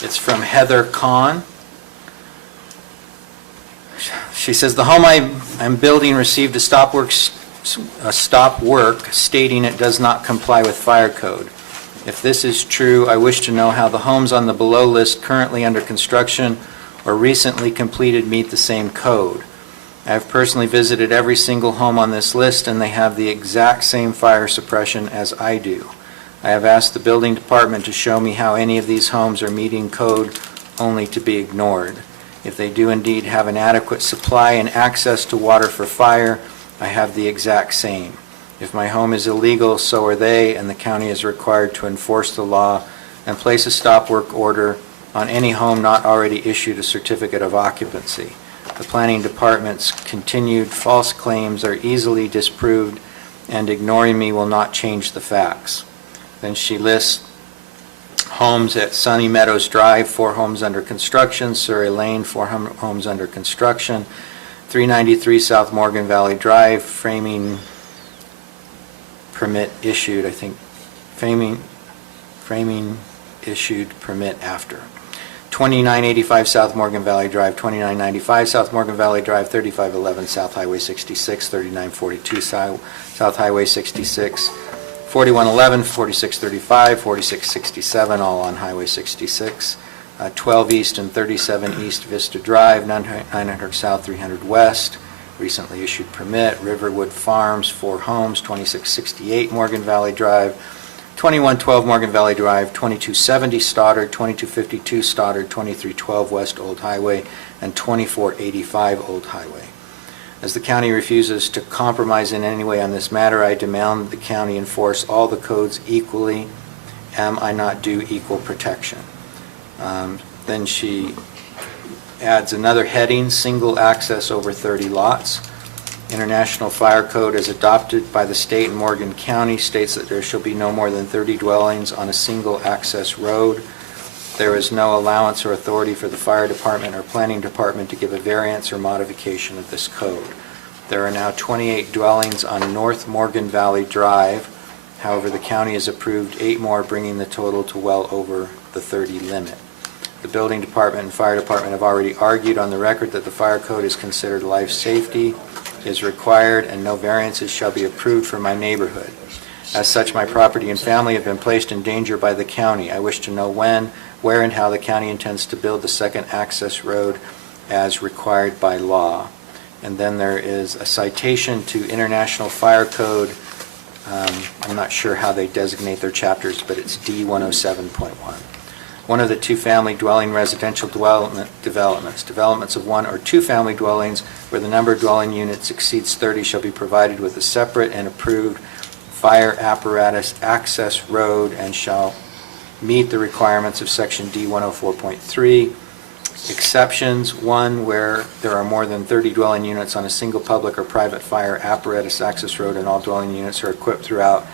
It's from Heather Kahn. She says, "The home I'm building received a stop work stating it does not comply with fire code. If this is true, I wish to know how the homes on the below list currently under construction or recently completed meet the same code. I have personally visited every single home on this list, and they have the exact same fire suppression as I do. I have asked the building department to show me how any of these homes are meeting code only to be ignored. If they do indeed have an adequate supply and access to water for fire, I have the exact same. If my home is illegal, so are they, and the county is required to enforce the law and place a stop work order on any home not already issued a certificate of occupancy. The planning department's continued false claims are easily disproved, and ignoring me will not change the facts." Then she lists homes at Sunny Meadows Drive, 4 homes under construction, Surrey Lane, 4 homes under construction, 393 South Morgan Valley Drive, framing permit issued, I think, framing issued permit after. 2985 South Morgan Valley Drive, 2995 South Morgan Valley Drive, 3511 South Highway 66, 3942 South Highway 66, 4111, 4635, 4667, all on Highway 66, 12 East and 37 East Vista Drive, 900 South, 300 West, recently issued permit, Riverwood Farms, 4 homes, 2668 Morgan Valley Drive, 2112 Morgan Valley Drive, 2270 Stoddard, 2252 Stoddard, 2312 West Old Highway, and 2485 Old Highway. As the county refuses to compromise in any way on this matter, I demand that the county enforce all the codes equally. Am I not due equal protection? Then she adds another heading, single access over 30 lots. International Fire Code as adopted by the state in Morgan County states that there shall be no more than 30 dwellings on a single access road. There is no allowance or authority for the fire department or planning department to give a variance or modification of this code. There are now 28 dwellings on North Morgan Valley Drive. However, the county has approved 8 more, bringing the total to well over the 30 limit. The building department and fire department have already argued on the record that the fire code is considered life safety, is required, and no variances shall be approved for my neighborhood. As such, my property and family have been placed in danger by the county. I wish to know when, where, and how the county intends to build the second access road as required by law. And then there is a citation to International Fire Code. I'm not sure how they designate their chapters, but it's D107.1. One of the 2-family dwelling residential developments of 1 or 2 family dwellings where the number of dwelling units exceeds 30 shall be provided with a separate and approved fire apparatus access road and shall meet the requirements of section D104.3. Exceptions: 1, where there are more than 30 dwelling units on a single public or private fire apparatus access road and all dwelling units are equipped throughout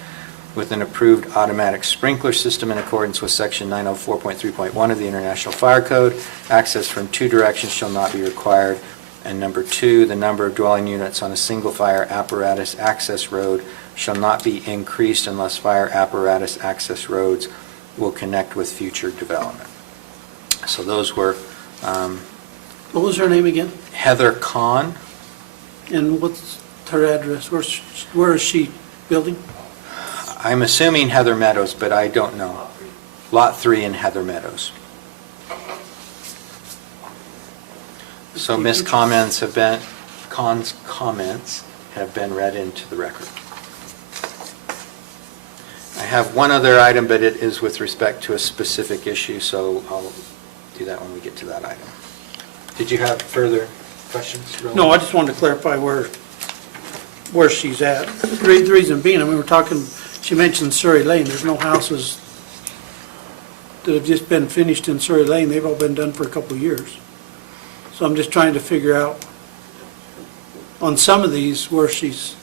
with an approved automatic sprinkler system in accordance with section 904.3.1 of the International Fire Code. Access from 2 directions shall not be required. And number 2, the number of dwelling units on a single fire apparatus access road shall not be increased unless fire apparatus access roads will connect with future development. So those were What was her name again? Heather Kahn. And what's her address? Where is she building? I'm assuming Heather Meadows, but I don't know. Lot 3 in Heather Meadows. So Kahn's comments have been read into the record. I have one other item, but it is with respect to a specific issue, so I'll do that when we get to that item. Did you have further questions? No, I just wanted to clarify where where she's at. The reason being, I mean, we're talking, she mentioned Surrey Lane, there's no houses that have just been finished in Surrey Lane, they've all been done for a couple of years. So I'm just trying to figure out on some of these where she's,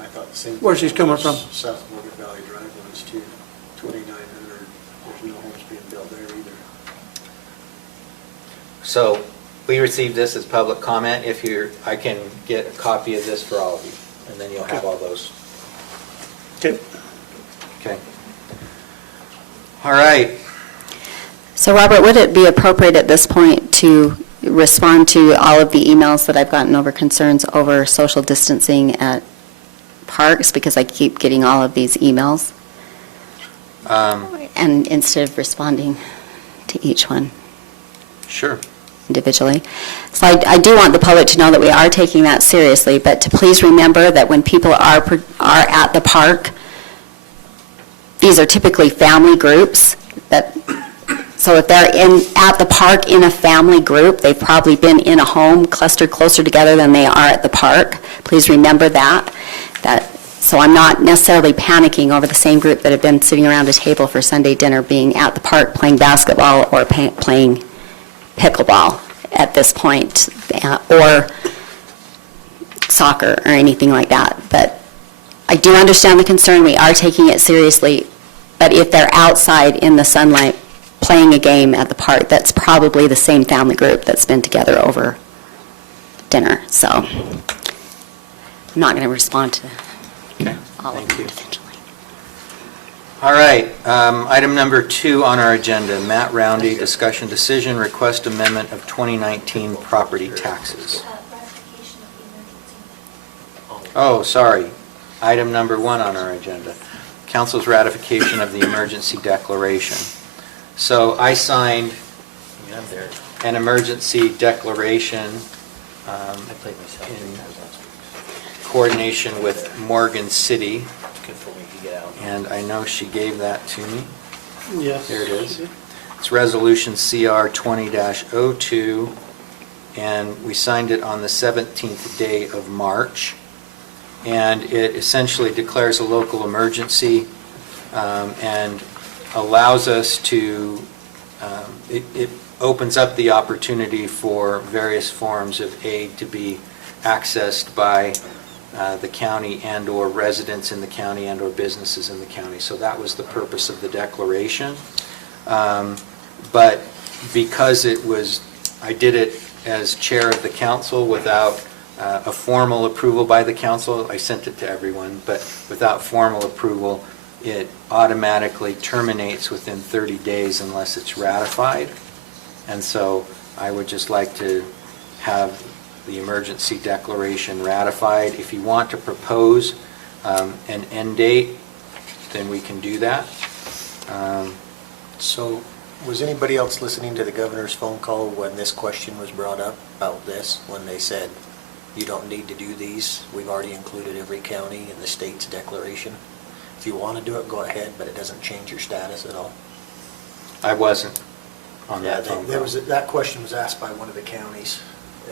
I thought the same. Where she's coming from. South Morgan Valley Drive ones too, 2,900, there's no homes being built there either. So we received this as public comment. If you're, I can get a copy of this for all of you, and then you'll have all those. okay, Okay. All right. So Robert, would it be appropriate at this point to respond to all of the emails that I've gotten over concerns over social distancing at parks? Because I keep getting all of these emails. And instead of responding to each one Sure. individually. So I do want the public to know that we are taking that seriously, but to please remember that when people are at the park, these are typically family groups that, so if they're at the park in a family group, they've probably been in a home clustered closer together than they are at the park. Please remember that. So I'm not necessarily panicking over the same group that have been sitting around a table for Sunday dinner being at the park playing basketball or playing pickleball at this point, or soccer or anything like that. But I do understand the concern. We are taking it seriously. But if they're outside in the sunlight playing a game at the park, that's probably the same family group that's been together over dinner. So I'm not going to respond to all of them individually. All right, item number 2 on our agenda, Matt Roundy, discussion decision, request amendment of 2019 property taxes. Ratification of the emergency. Oh, sorry, item number 1 on our agenda, council's ratification of the emergency declaration. So I signed an emergency declaration in coordination with Morgan City, and I know she gave that to me. yes. There it is. It's Resolution CR 20-02, and we signed it on the 17th day of March. And it essentially declares a local emergency and allows us to, it opens up the opportunity for various forms of aid to be accessed by the county and/or residents in the county and/or businesses in the county. So that was the purpose of the declaration. But because I did it as chair of the council without a formal approval by the council, I sent it to everyone, but without formal approval, it automatically terminates within 30 days unless it's ratified. And so I would just like to have the emergency declaration ratified. If you want to propose an end date, then we can do that. So, was anybody else listening to the governor's phone call when this question was brought up about this? When they said, you don't need to do these, we've already included every county in the state's declaration. If you want to do it, go ahead, but it doesn't change your status at all. I wasn't on Yeah, that phone there call. was, that question was asked by one of the counties,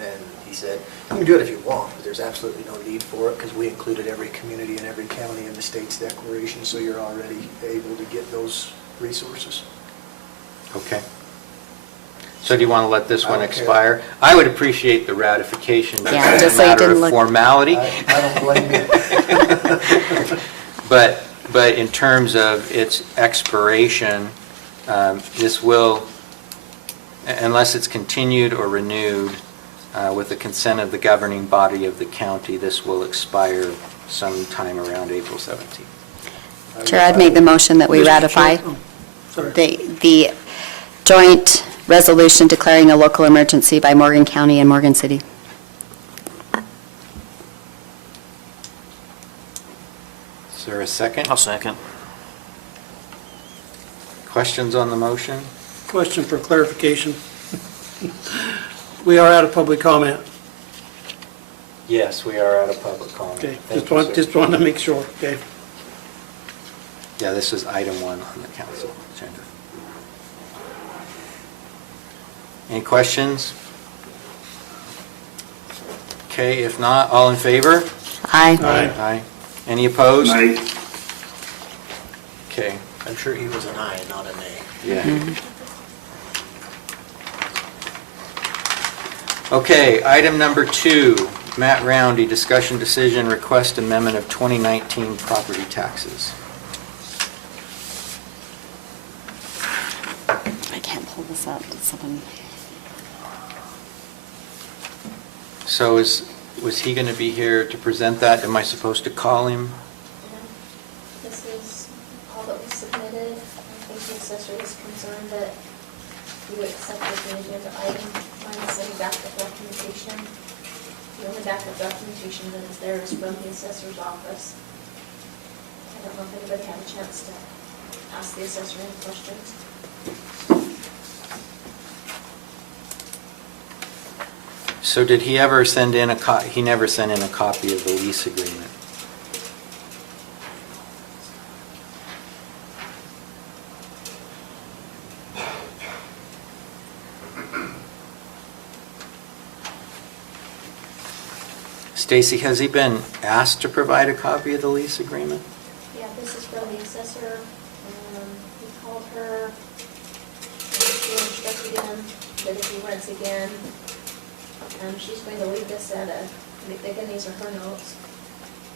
and he said, you can do it if you want, but there's absolutely no need for it, because we included every community and every county in the state's declaration, so you're already able to get those resources. Okay. So do you want to let this I one don't care. expire? I would appreciate the ratification, Yeah, just just as so a you matter didn't of look- formality. I don't blame you. But in terms of its expiration, this will, unless it's continued or renewed with the consent of the governing body of the county, this will expire sometime around April 17th. Chair, I'd make the motion that we Mr. ratify Chair- oh, sorry. the joint resolution declaring a local emergency by Morgan County and Morgan City. Is there a second? I'll second. Questions on the motion? Question for clarification. We are out of public comment. Yes, we are out of public comment. Okay, Thank you, sir. just wanted to make sure, okay? Yeah, this is item 1 on the council agenda. Any questions? Okay, if not, all in favor? Aye. Aye. Any opposed? Aye. Okay, I'm sure he was an aye, not an A. yeah. Okay, item number 2, Matt Roundy, discussion decision, request amendment of 2019 property taxes. I can't pull this up. Did someone? So was he going to be here to present that? Am I supposed to call him? This is all that was submitted. I think the assessor was concerned that you would accept it as an agenda item, minus any backup documentation. The only backup documentation that is there is from the assessor's office. I don't know if anybody had a chance to ask the assessor any questions. So did he ever send in he never sent in a copy of the lease agreement? Stacy, has he been asked to provide a copy of the lease agreement? Yeah, this is from the assessor. He called her, she instructed him that if he rents again, she's going to leave this at again, these are her notes.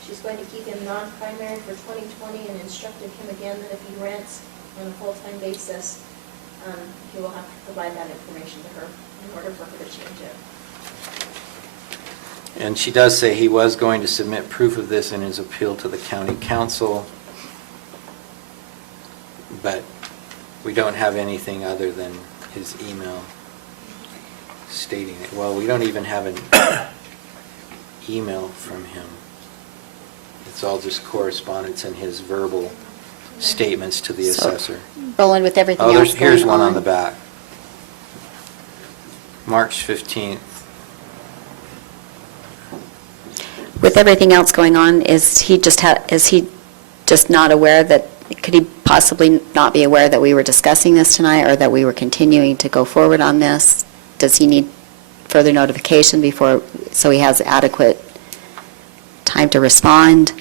She's going to keep him non-primary for 2020 and instructed him again that if he rents on a full-time basis, he will have to provide that information to her in order for her to change it. And she does say he was going to submit proof of this in his appeal to the county council, but we don't have anything other than his email stating it. Well, we don't even have an email from him. It's all just correspondence and his verbal statements to the So, assessor. Roland, with everything Oh, else going on. here's one on the back. March 15th. With everything else going on, is he just not aware that, could he possibly not be aware that we were discussing this tonight or that we were continuing to go forward on this? Does he need further notification before, so he has adequate time to respond?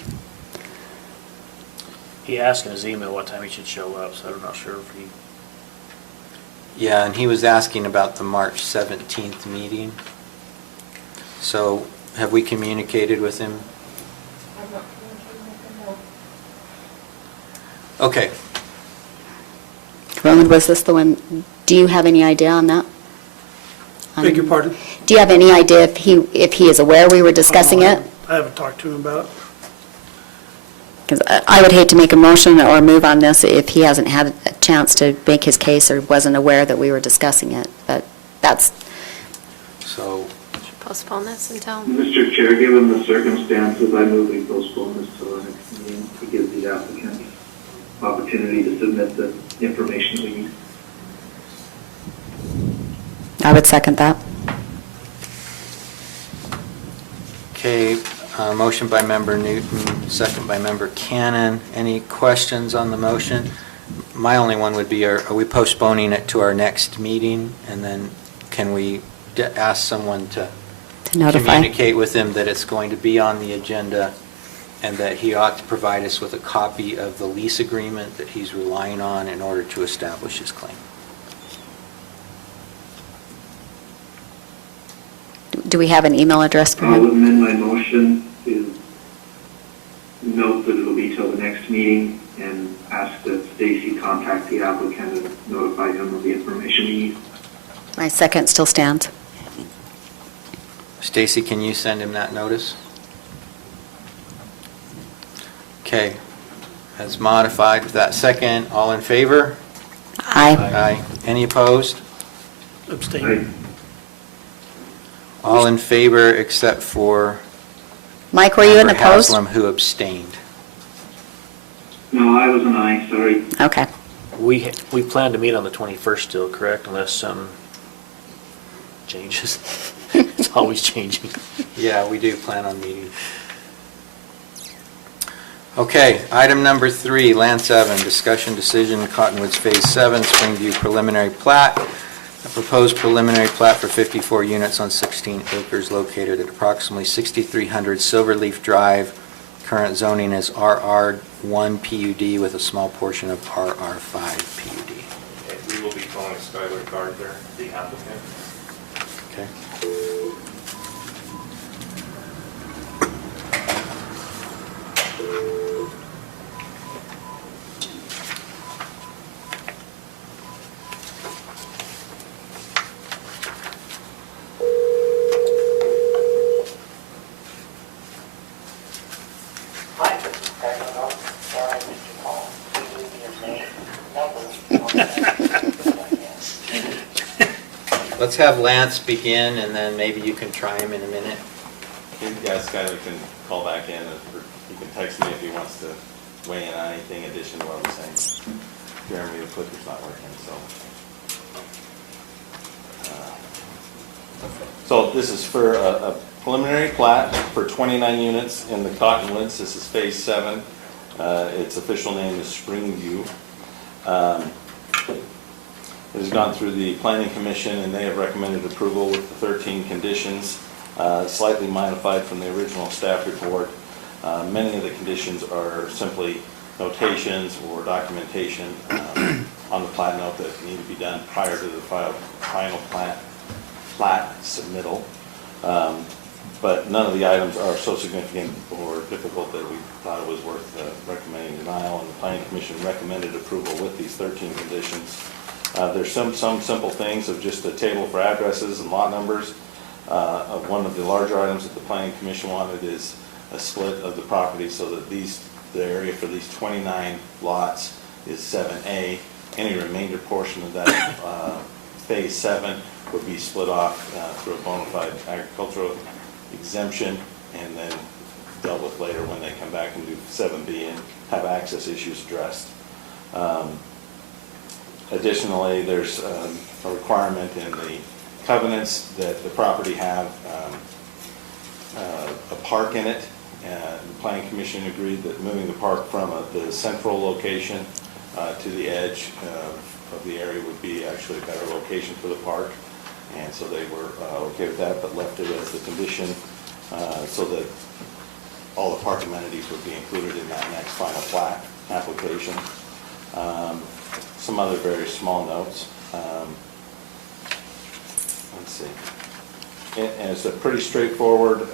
He asked in his email what time he should show up, so I'm not sure if he, Yeah, and he was asking about the March 17th meeting. So have we communicated with him? I'm not communicating with him, no. Okay. Roland, was this the one, do you have any idea on that? Beg your pardon? Do you have any idea if he is aware we were discussing it? I haven't talked to him about it. Because I would hate to make a motion or move on this if he hasn't had a chance to make his case or wasn't aware that we were discussing it. But that's, So, Postpone this until, Mr. Chair, given the circumstances, I move we postpone this till the next meeting to give the applicant opportunity to submit the information we need. I would second that. okay, motion by member Newton, second by member Cannon. Any questions on the motion? My only one would be, are we postponing it to our next meeting? And then can we ask someone to To notify. communicate with him that it's going to be on the agenda and that he ought to provide us with a copy of the lease agreement that he's relying on in order to establish his claim? Do we have an email address for I'll him? amend my motion to note that it'll be till the next meeting and ask that Stacy contact the applicant and notify him of the information he needs. My second still stands. Stacy, can you send him that notice? Okay, as modified with that second, all in favor? Aye. Aye. Any opposed? Abstain. All in favor except for Mike, were you in member opposed? Haslam, who abstained. No, I was an aye, sorry. Okay. we plan to meet on the 21st still, correct? Unless some changes. It's always changing. Yeah, we do plan on meeting. Okay, item number 3, Lance Evan, discussion decision, Cottonwoods Phase 7, Springview preliminary plat. Proposed preliminary plat for 54 units on 16 acres located at approximately 6300 Silverleaf Drive. Current zoning is RR1 PUD with a small portion of RR5 PUD. Okay, we will be calling Skylar Gardner, the applicant. Okay. Hi, this is Kevin North. Sorry, I missed your call. Please leave me your name, number. Let's have Lance begin, and then maybe you can try him in a minute. Yeah, Skyler can call back in, or he can text me if he wants to weigh in on anything in addition to what I'm saying. Jeremy, the clicker's not working, so. So this is for a preliminary plat for 29 units in the Cottonwoods. This is Phase 7. Its official name is Springview. It has gone through the Planning Commission, and they have recommended approval with the 13 conditions, slightly modified from the original staff report. Many of the conditions are simply notations or documentation on the plat note that need to be done prior to the final plat submittal. But none of the items are so significant or difficult that we thought it was worth recommending denial, and the Planning Commission recommended approval with these 13 conditions. There's some simple things of just a table for addresses and lot numbers. One of the larger items that the Planning Commission wanted is a split of the property so that the area for these 29 lots is 7A. Any remainder portion of that Phase 7 would be split off through a bona fide agricultural exemption and then dealt with later when they come back and do 7B and have access issues addressed. Additionally, there's a requirement in the covenants that the property have a park in it. The Planning Commission agreed that moving the park from the central location to the edge of the area would be actually a better location for the park. And so they were okay with that, but left it as the condition so that all the park amenities would be included in that next final plat application. Some other very small notes. Let's see. And it's a pretty straightforward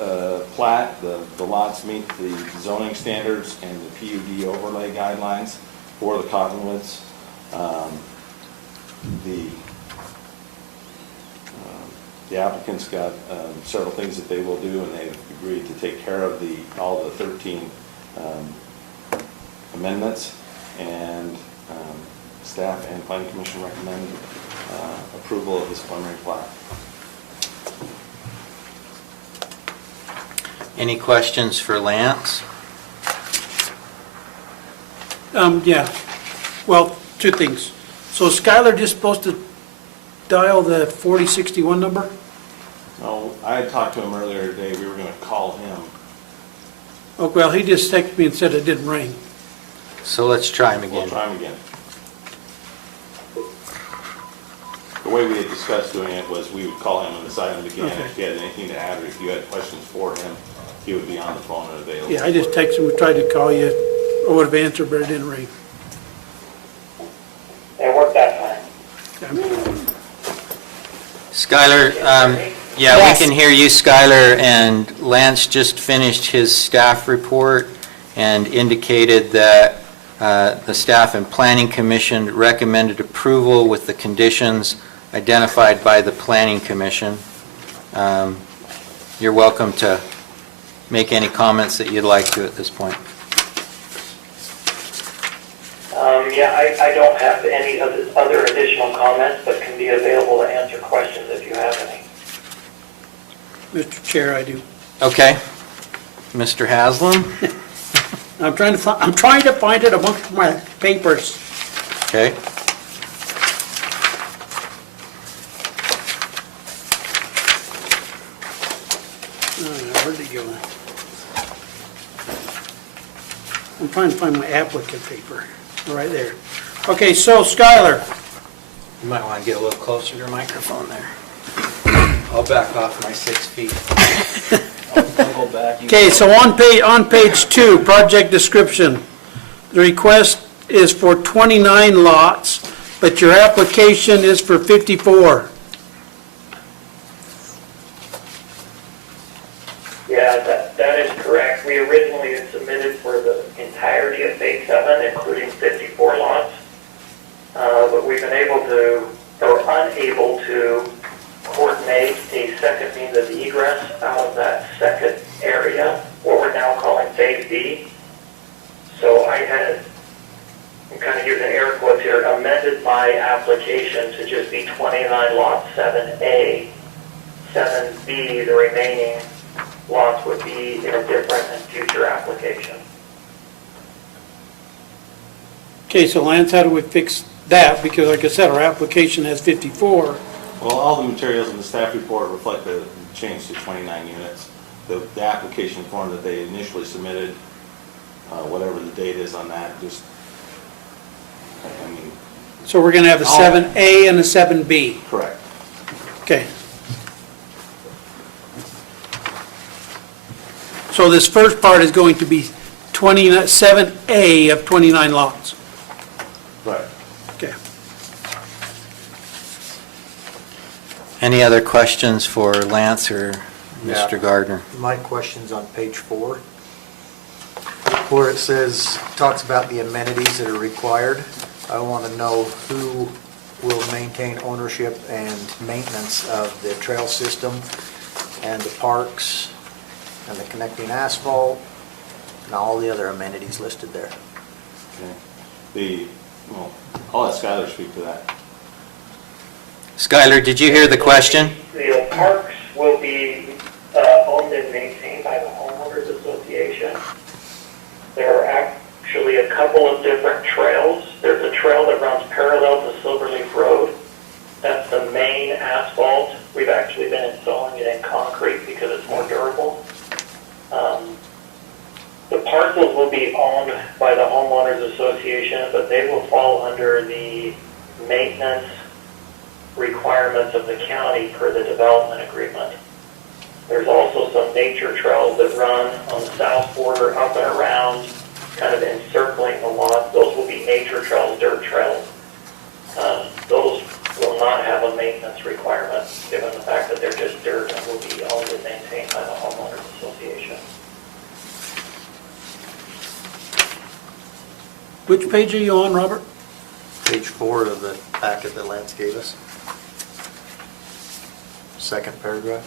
plat. The lots meet the zoning standards and the PUD overlay guidelines for the Cottonwoods. The applicant's got several things that they will do, and they've agreed to take care of all the 13 amendments, and staff and Planning Commission recommend approval of this preliminary plat. Any questions for Lance? Yeah. Well, two things. So is Skylar just supposed to dial the 4061 number? No, I had talked to him earlier today. We were going to call him. Oh, well, he just texted me and said it didn't ring. So let's try him We'll again. try him again. The way we had discussed doing it was we would call him and decide him again. Okay. If you had anything to add or if you had questions for him, he would be on the phone and available. Yeah, I just texted him, we tried to call you. I would have answered, but it didn't ring. It worked that time. Skylar, yeah, Yes. we can hear you, Skylar, and Lance just finished his staff report and indicated that the staff and Planning Commission recommended approval with the conditions identified by the Planning Commission. You're welcome to make any comments that you'd like to at this point. Yeah, I don't have any other additional comments, but can be available to answer questions if you have any. Mr. Chair, I do. Okay. Mr. Haslam? I'm trying to find it amongst my papers. Okay. Where'd it go? I'm trying to find my applicant paper. Right there. Okay, so Skylar, You might want to get a little closer to your microphone there. I'll back off my 6 feet. I'll go back. You- Okay, so on page 2, project description, the request is for 29 lots, but your application is for 54. Yeah, that is correct. We originally had submitted for the entirety of Phase 7, including 54 lots. But we've been able to, or unable to, coordinate a second means of egress out of that second area, what we're now calling Phase B. So I had, I'm kind of using air quotes here, amended my application to just be 29 lots 7A. 7B, the remaining lots would be in a different and future application. Okay, so Lance, how do we fix that? Because like I said, our application has 54. Well, all the materials in the staff report reflect the change to 29 units. The application form that they initially submitted, whatever the date is on that, just, I mean, So we're going to have a 7A and a 7B. correct. Okay. So this first part is going to be 7A of 29 lots. Right. Okay. Any other questions for Lance or Yeah. Mr. Gardner? My question's on page 4, where it says, talks about the amenities that are required. I want to know who will maintain ownership and maintenance of the trail system and the parks and the connecting asphalt and all the other amenities listed there. Okay. Well, I'll let Skylar speak to that. Skylar, did you hear the question? The parks will be owned and maintained by the homeowners association. There are actually a couple of different trails. There's a trail that runs parallel to Silverleaf Road. That's the main asphalt. We've actually been installing it in concrete because it's more durable. The parcels will be owned by the homeowners association, but they will fall under the maintenance requirements of the county per the development agreement. There's also some nature trails that run on the south border up and around, kind of encircling the lot. Those will be nature trails, dirt trails. Those will not have a maintenance requirement, given the fact that they're just dirt and will be owned and maintained by the homeowners association. Which page are you on, Robert? Page 4 of the packet that Lance gave us. Second paragraph.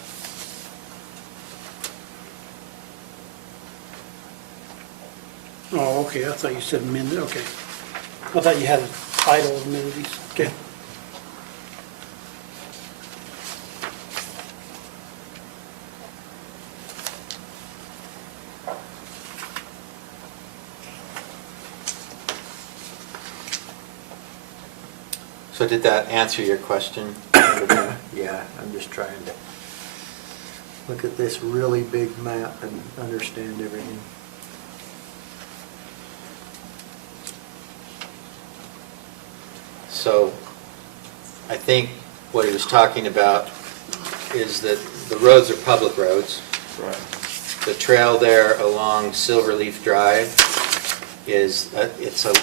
Oh, okay, I thought you said amended, okay. I thought you had a title of amenities, okay. So did that answer your question? Yeah, I'm just trying to look at this really big map and understand everything. So I think what he was talking about is that the roads are public roads. Right. The trail there along Silverleaf Drive is,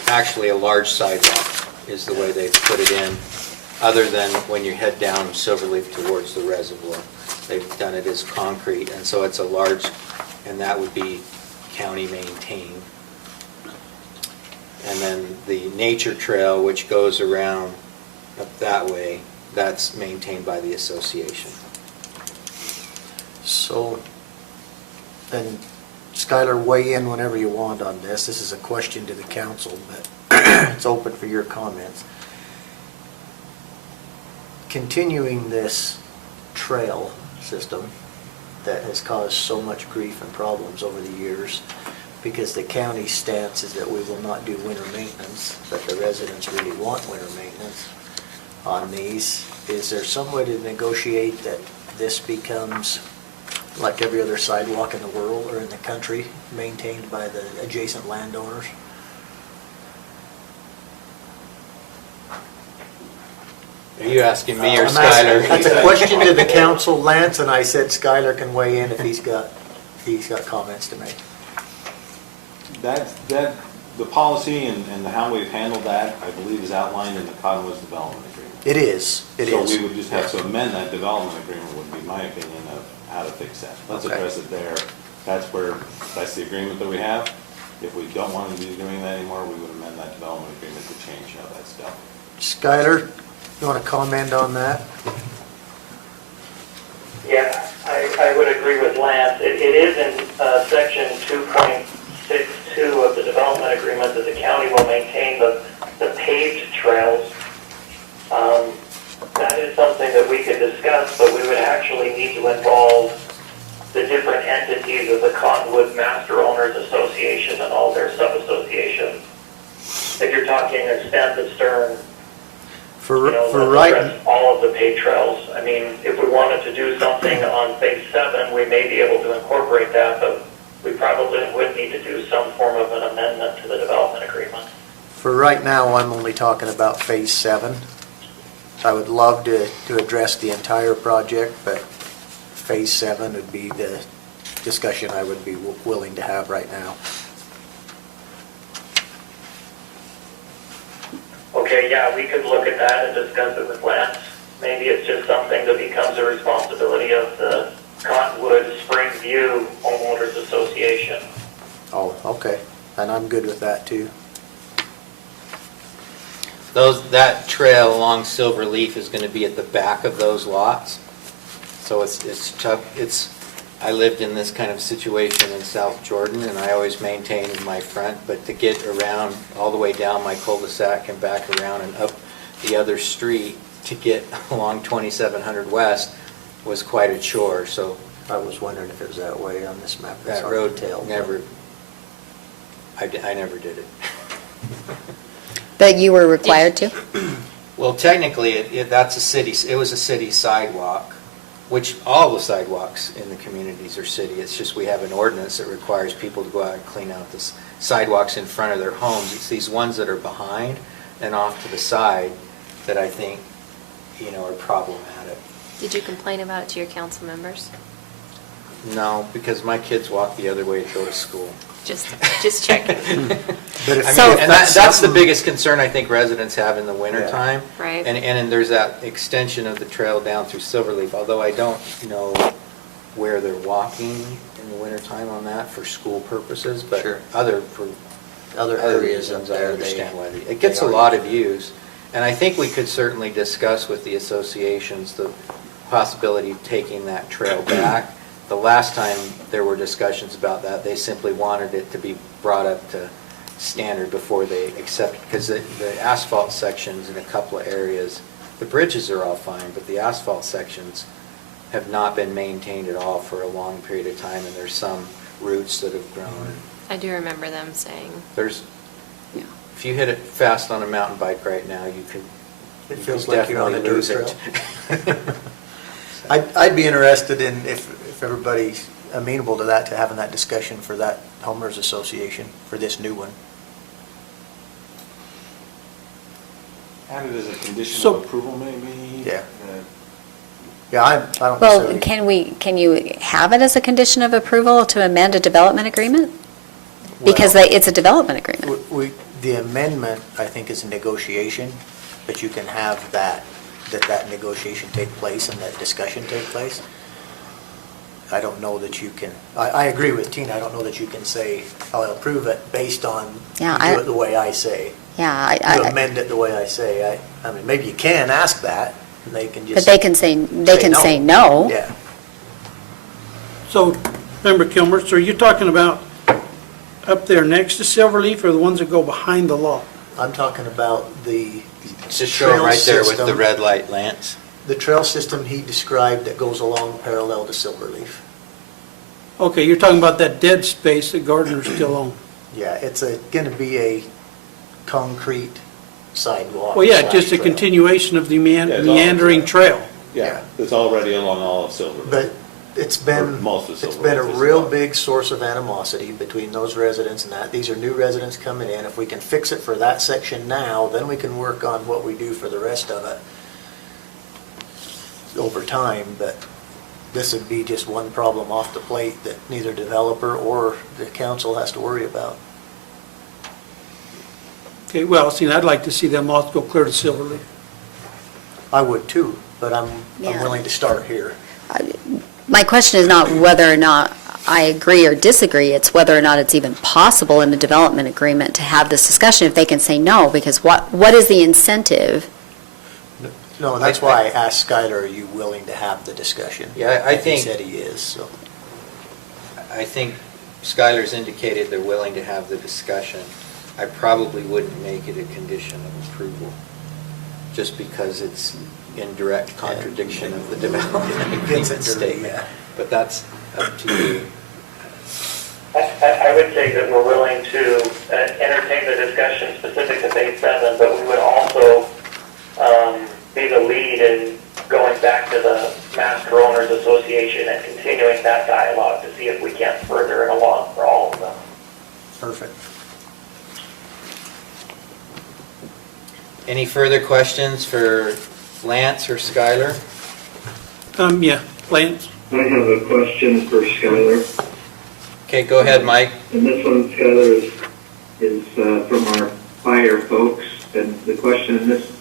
actually a large sidewalk, is the way they put it in, other than when you head down Silverleaf towards the reservoir. They've done it as concrete, and so it's a large, and that would be county maintained. And then the nature trail, which goes around up that way, that's maintained by the association. So, then Skylar, weigh in whenever you want on this. This is a question to the council, but it's open for your comments. Continuing this trail system that has caused so much grief and problems over the years, because the county stance is that we will not do winter maintenance, but the residents really want winter maintenance on these. Is there some way to negotiate that this becomes like every other sidewalk in the world or in the country, maintained by the adjacent landowners? Are you asking me or I'm asking- That's Skylar? a question to the council, Lance, and I said Skylar can weigh in if he's got comments to make. The policy and how we've handled that, I believe, is outlined in the Cottonwoods Development Agreement. It is. So we would just have to amend that development agreement, would be my opinion of how to fix that. Let's Okay. address it there. That's the agreement that we have. If we don't want to be doing that anymore, we would amend that development agreement to change how that's dealt. Skylar, you want to comment on that? Yeah, I would agree with Lance. It is in section 2.62 of the development agreement that the county will maintain the paved trails. That is something that we could discuss, but we would actually need to involve the different entities of the Cottonwood Master Owners Association and all their sub-associations. If you're talking extend the stern, For let's right, address all of the paved trails. I mean, if we wanted to do something on phase 7, we may be able to incorporate that, but we probably would need to do some form of an amendment to the development agreement. for right now, I'm only talking about phase 7. I would love to address the entire project, but phase 7 would be the discussion I would be willing to have right now. Okay, yeah, we could look at that and discuss it with Lance. Maybe it's just something that becomes a responsibility of the Cottonwood Spring View Homeowners Association. Oh, okay. And I'm good with that too. That trail along Silverleaf is going to be at the back of those lots. So it's tough. I lived in this kind of situation in South Jordan, and I always maintained my front, but to get around all the way down my cul-de-sac and back around and up the other street to get along 2700 West was quite a chore, so I was wondering if it was that way on this map. It's that hard to road tell. I never did it. But you were required to? Well, technically, it was a city sidewalk, which all the sidewalks in the communities are city. It's just we have an ordinance that requires people to go out and clean out the sidewalks in front of their homes. It's these ones that are behind and off to the side that I think, are problematic. Did you complain about it to your council members? No, because my kids walk the other way to go to school. Just checking. But if, And that's the biggest concern I think residents have in the wintertime. Right. And then there's that extension of the trail down through Silverleaf, although I don't know where they're walking in the wintertime on that for school purposes, but Sure. other areas up reasons, I there, understand why. they It gets a are lot used. of use. And I think we could certainly discuss with the associations the possibility of taking that trail back. The last time there were discussions about that, they simply wanted it to be brought up to standard before they accepted, because the asphalt sections in a couple of areas, the bridges are all fine, but the asphalt sections have not been maintained at all for a long period of time, and there's some roots that have grown. I do remember them saying. If you hit it fast on a mountain bike right now, you could It you feels could like you're on a definitely dirt lose trail. it. I'd be interested in, if everybody's amenable to that, to having that discussion for that homeowners association, for this new one. Add it as a condition So- of approval, maybe? Yeah. Yeah, I don't Well, necessarily. can you have it as a condition of approval to amend a development agreement? Because Well- it's a development agreement. The amendment, I think, is a negotiation, but you can have that negotiation take place and that discussion take place. I don't know that you can, I agree with Tina, I don't know that you can say, I'll approve it based on, Yeah, do it the way I say. Yeah, You amend it the way I say. I mean, maybe you can ask that, and they can just. but they can say no. Yeah. So, Member Kilmer, so are you talking about up there next to Silverleaf or the ones that go behind the lot? I'm talking about the Just show them trail right there with the system. red light, Lance. The trail system he described that goes along parallel to Silverleaf. Okay, you're talking about that dead space that Gardner's still own. Yeah, it's going to be a concrete sidewalk. Well, yeah, slash just a trail. continuation of the Yeah, it's all meandering trail. Yeah, it's already along all of Silver. But it's Or been, most of it's Silver been a Lake is real about- big source of animosity between those residents and that. These are new residents coming in. If we can fix it for that section now, then we can work on what we do for the rest of it. over time, but this would be just one problem off the plate that neither developer or the council has to worry about. Okay, well, see, I'd like to see them all go clear to Silverleaf. I would too, but I'm Yeah. willing to start here. My question is not whether or not I agree or disagree, it's whether or not it's even possible in the development agreement to have this discussion if they can say no, because what is the incentive? No, that's why I asked Skylar, are you willing to have the discussion? Yeah, I And think- he said he is, so. I think Skylar's indicated they're willing to have the discussion. I probably wouldn't make it a condition of approval, just because it's in direct contradiction of the development agreement statement. Yeah. But that's up to you. I would say that we're willing to entertain the discussion specific to phase 7, but we would also be the lead in going back to the Master Owners Association and continuing that dialogue to see if we can't further it along for all of them. Perfect. Any further questions for Lance or Skylar? Yeah, Lance? I have a question for Skylar. Okay, go ahead, Mike. And this one, Skylar, is from our fire folks. And the question, and this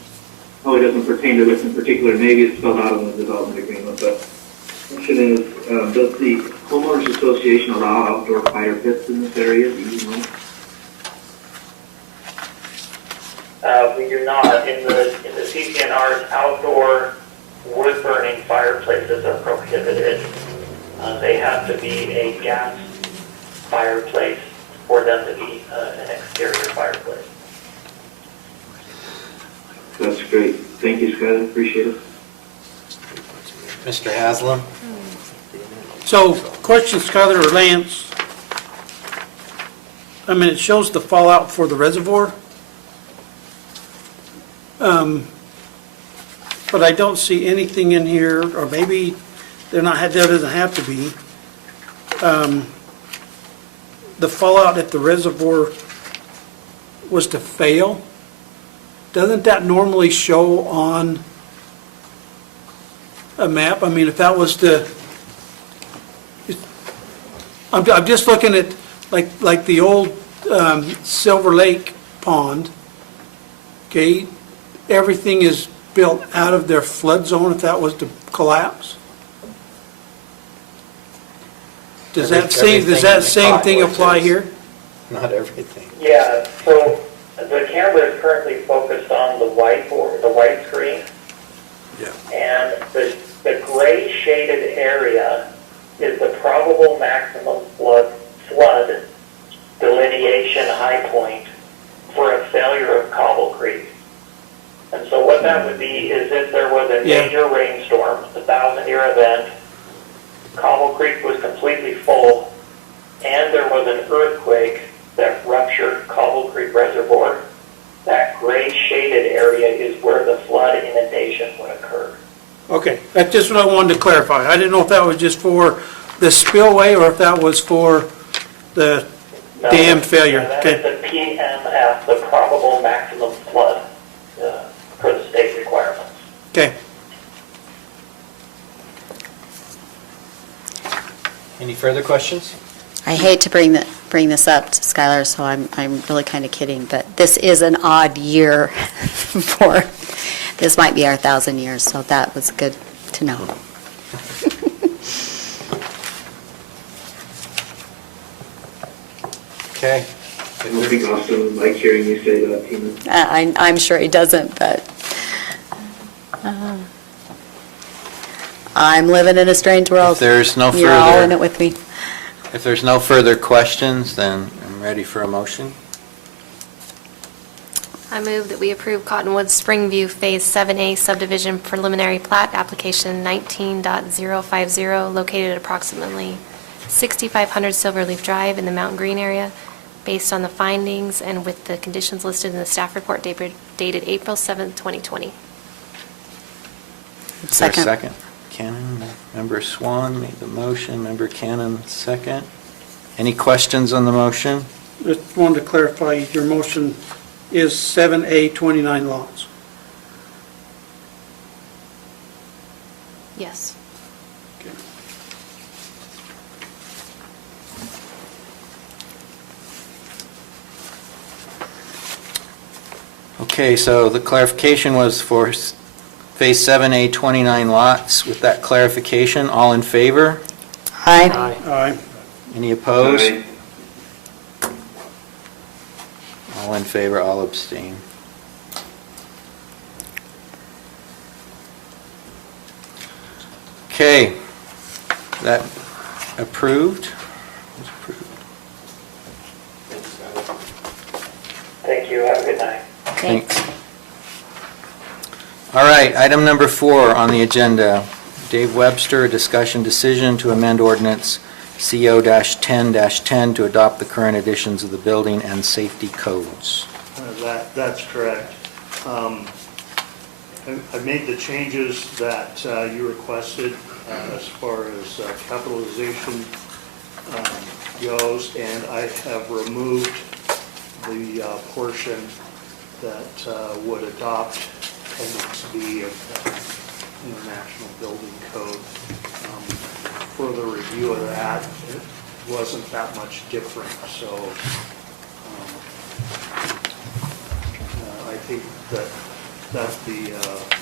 probably doesn't pertain to this in particular, maybe it's spelled out in the development agreement, but the question is, does the homeowners association allow outdoor fire pits in this area? Do you know? We do not. In the CCNR's outdoor wood-burning fireplaces are prohibited. They have to be a gas fireplace for them to be an exterior fireplace. That's great. Thank you, Skylar. Appreciate it. Mr. Haslam? So, question, Skylar or Lance? I mean, it shows the fallout for the reservoir. But I don't see anything in here, or maybe there doesn't have to be. The fallout if the reservoir was to fail, doesn't that normally show on a map? I mean, if that was the, I'm just looking at, like the old Silver Lake Pond, okay? Everything is built out of their flood zone if that was to collapse? Does that same thing apply here? Not everything. Yeah, so the camera is currently focused on the whiteboard, the white screen. Yeah. And the gray shaded area is the probable maximum flood delineation high point for a failure of Cobble Creek. And so what that would be is if there was a major rainstorm, a 1,000-year event, Cobble Creek was completely full, and there was an earthquake that ruptured Cobble Creek Reservoir, that gray shaded area is where the flood inundation would occur. Okay, that's just what I wanted to clarify. I didn't know if that was just for the spillway or if that was for the dam failure. That Okay. is the PMF, the probable maximum flood for the state requirements. Okay. Any further questions? I hate to bring this up to Skylar, so I'm really kind of kidding, but this is an odd year for, this might be our 1,000 years, so that was good to know. Okay. I don't think Austin likes hearing you say that, Tina. I'm sure he doesn't, but I'm living in a strange world. If there's no You're all in further, it with me. if there's no further questions, then I'm ready for a motion. I move that we approve Cottonwood Springview Phase 7A subdivision preliminary plat application 19.050 located at approximately 6500 Silverleaf Drive in the Mountain Green area, based on the findings and with the conditions listed in the staff report dated April 7th, 2020. Is there a Second. second? Cannon, Member Swan made the motion, Member Cannon second. Any questions on the motion? Just wanted to clarify, your motion is 7A, 29 lots. Yes. Okay, so the clarification was for Phase 7A, 29 lots. With that clarification, all in favor? Aye. Aye. Any opposed? Aye. All in favor, all abstain. Okay, that approved? Was approved. Thank you, have a good night. Thanks. All right, item number 4 on the agenda. Dave Webster, a discussion decision to amend ordinance CO-10-10 to adopt the current editions of the building and safety codes. That's correct. I made the changes that you requested as far as capitalization goes, and I have removed the portion that would adopt Appendix B of the International Building Code. Further review of that, it wasn't that much different, so I think that the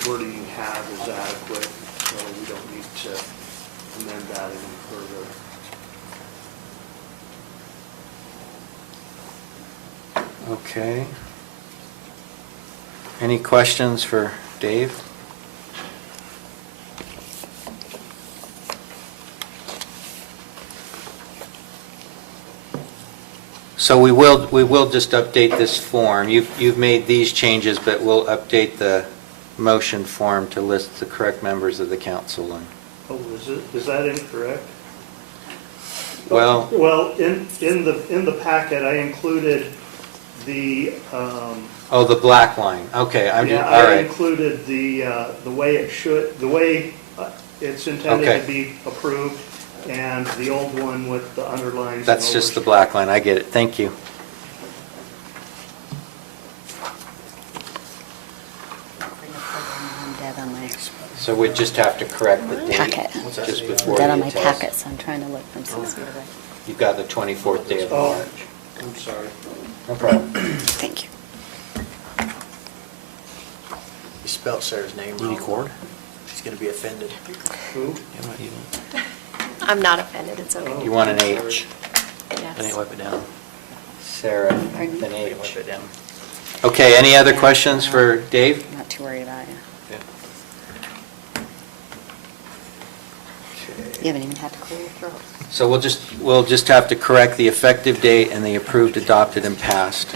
wording you have is adequate, so we don't need to amend that any further. Okay. Any questions for Dave? So we will just update this form. You've made these changes, but we'll update the motion form to list the correct members of the council. And Oh, is that incorrect? Well, Well, in the packet, I included the, oh, the black line. Okay, all I right. included the way it should, the way it's intended Okay. to be approved, and the old one with the underlines. and That's just the overstrokes. black line. I get it. Thank you. I'm dead on my So we just have to correct the date packet. just I'm before dead the on my test. packet, so I'm trying to look from 6 feet away. You've got the 24th day of Oh. March. I'm sorry. No problem. Thank you. You spelled Sarah's name wrong. record? She's going to be offended. Who? I'm not offended, it's okay. You want an H? Yes. I need to wipe it down. Sarah, Pardon? an I need to H. wipe it down. Okay, any other questions for Dave? I'm not too worried about you. You haven't even had to clear your throat. So we'll just have to correct the effective date and the approved, adopted, and passed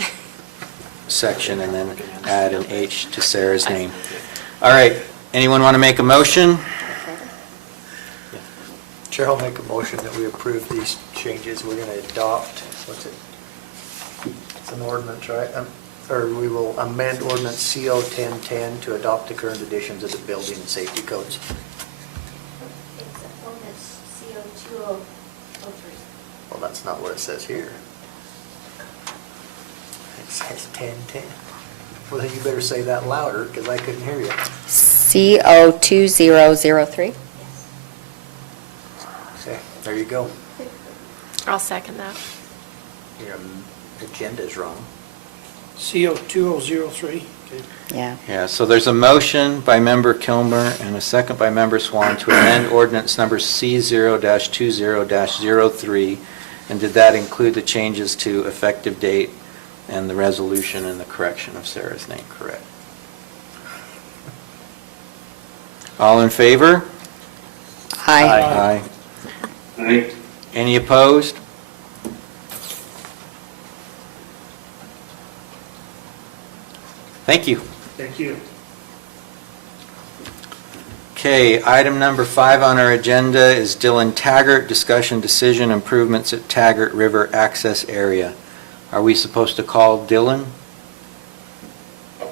section, and then add an H to Sarah's name. All right, anyone want to make a motion? Chair, I'll make a motion that we approve these changes. We're going to adopt, what's it? It's an ordinance, right? Or we will amend ordinance CO 1010 to adopt the current editions of the building and safety codes. It's ordinance CO 2003. Well, that's not what it says here. It says 1010. Well, then you better say that louder, because I couldn't hear you. CO 2003? Okay, there you go. I'll second that. Your agenda's wrong. CO 2003. Yeah. Yeah, so there's a motion by member Kilmer and a second by member Swan to amend ordinance number C0-20-03. And did that include the changes to effective date and the resolution and the correction of Sarah's name? Correct. All in favor? Aye. Aye. Aye. Any opposed? Thank you. Thank you. Okay, item number 5 on our agenda is Dylan Taggart, discussion decision improvements at Taggart River access area. Are we supposed to call Dylan? This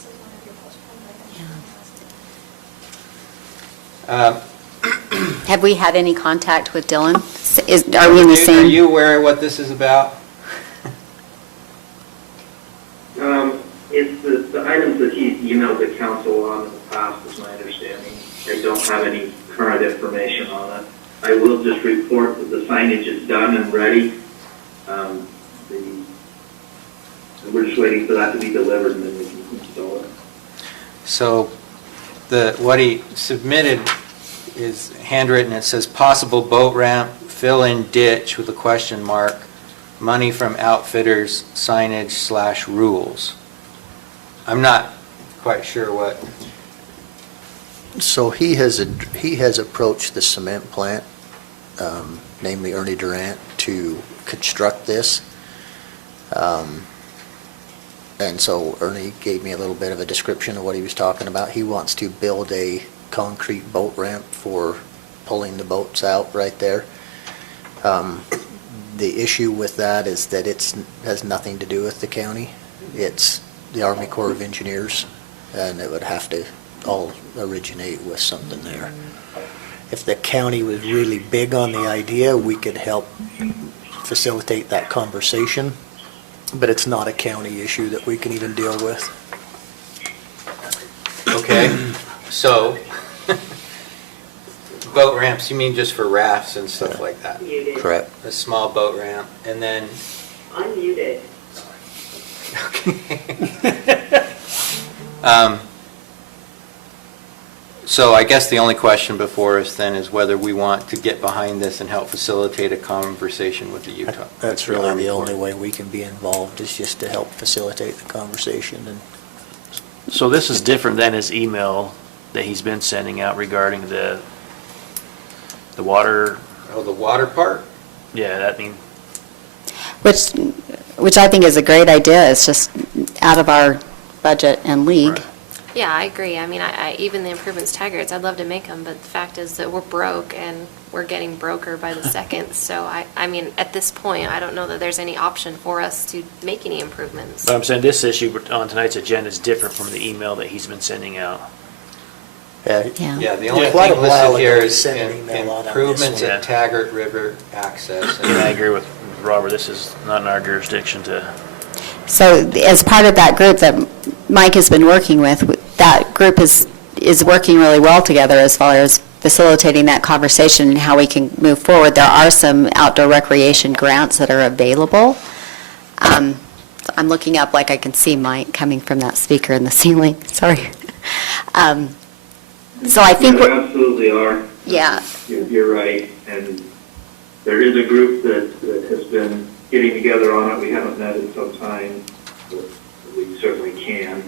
is one of your postponed items. Have we had any contact with Dylan? Are we in the Are same? you aware of what this is about? It's the items that he's emailed the council on in the past, is my understanding. I don't have any current information on it. I will just report that the signage is done and ready. We're just waiting for that to be delivered and then we can install it. So what he submitted is handwritten. It says possible boat ramp, fill-in ditch with a question mark, money from outfitters, signage / rules. I'm not quite sure what. So he has approached the cement plant, namely Ernie Durant, to construct this. And so Ernie gave me a little bit of a description of what he was talking about. He wants to build a concrete boat ramp for pulling the boats out right there. The issue with that is that it has nothing to do with the county. It's the Army Corps of Engineers, and it would have to all originate with something there. If the county was really big on the idea, we could help facilitate that conversation, but it's not a county issue that we can even deal with. Okay, so boat ramps, you mean just for rafts and stuff like that? Muted. Correct. A small boat ramp, and then, Unmuted. so I guess the only question before us then is whether we want to get behind this and help facilitate a conversation with the Utah. That's really the only way we can be involved, is just to help facilitate the conversation. And So this is different than his email that he's been sending out regarding the water. Oh, the water part? Yeah, that mean, Which I think is a great idea. It's just out of our budget and league. Yeah, I agree. I mean, I even the improvements taggarts, I'd love to make them, but the fact is that we're broke and we're getting broker by the second. So I mean, at this point, I don't know that there's any option for us to make any improvements. but I'm saying this issue on tonight's agenda is different from the email that he's been sending out. Yeah. Yeah, the only Quite a thing while listed here ago, we is sent an email out on this improvements one. at Taggart River access. And I agree with Robert, this is not in our jurisdiction to, So as part of that group that Mike has been working with, that group is working really well together as far as facilitating that conversation and how we can move forward. There are some outdoor recreation grants that are available. I'm looking up like I can see Mike coming from that speaker in the ceiling, sorry. So I think, There absolutely are. yeah, You're right, and there is a group that has been getting together on it. We haven't met in some time, but we certainly can,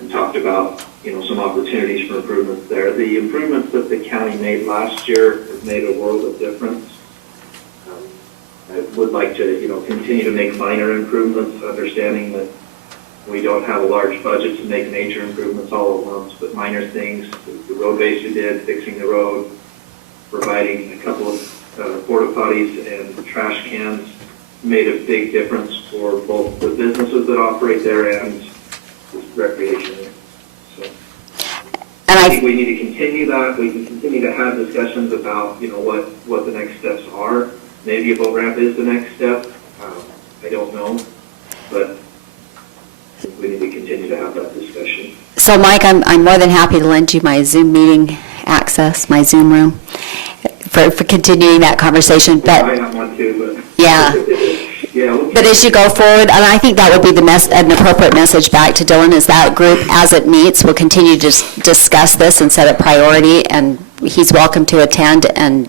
and talked about, some opportunities for improvements there. The improvements that the county made last year have made a world of difference. I would like to, continue to make minor improvements, understanding that we don't have a large budget to make major improvements all at once, but minor things, the road base we did, fixing the road, providing a couple of porta potties and trash cans made a big difference for both the businesses that operate there and recreation. So and I think we need to continue that. We can continue to have discussions about, what the next steps are. Maybe a boat ramp is the next step. I don't know, but we need to continue to have that discussion. So Mike, I'm more than happy to lend you my Zoom meeting access, my Zoom room, for continuing that conversation. But I have one too, but. Yeah. Yeah. But as you go forward, and I think that would be an appropriate message back to Dylan, is that group, as it meets, will continue to discuss this and set a priority, and he's welcome to attend and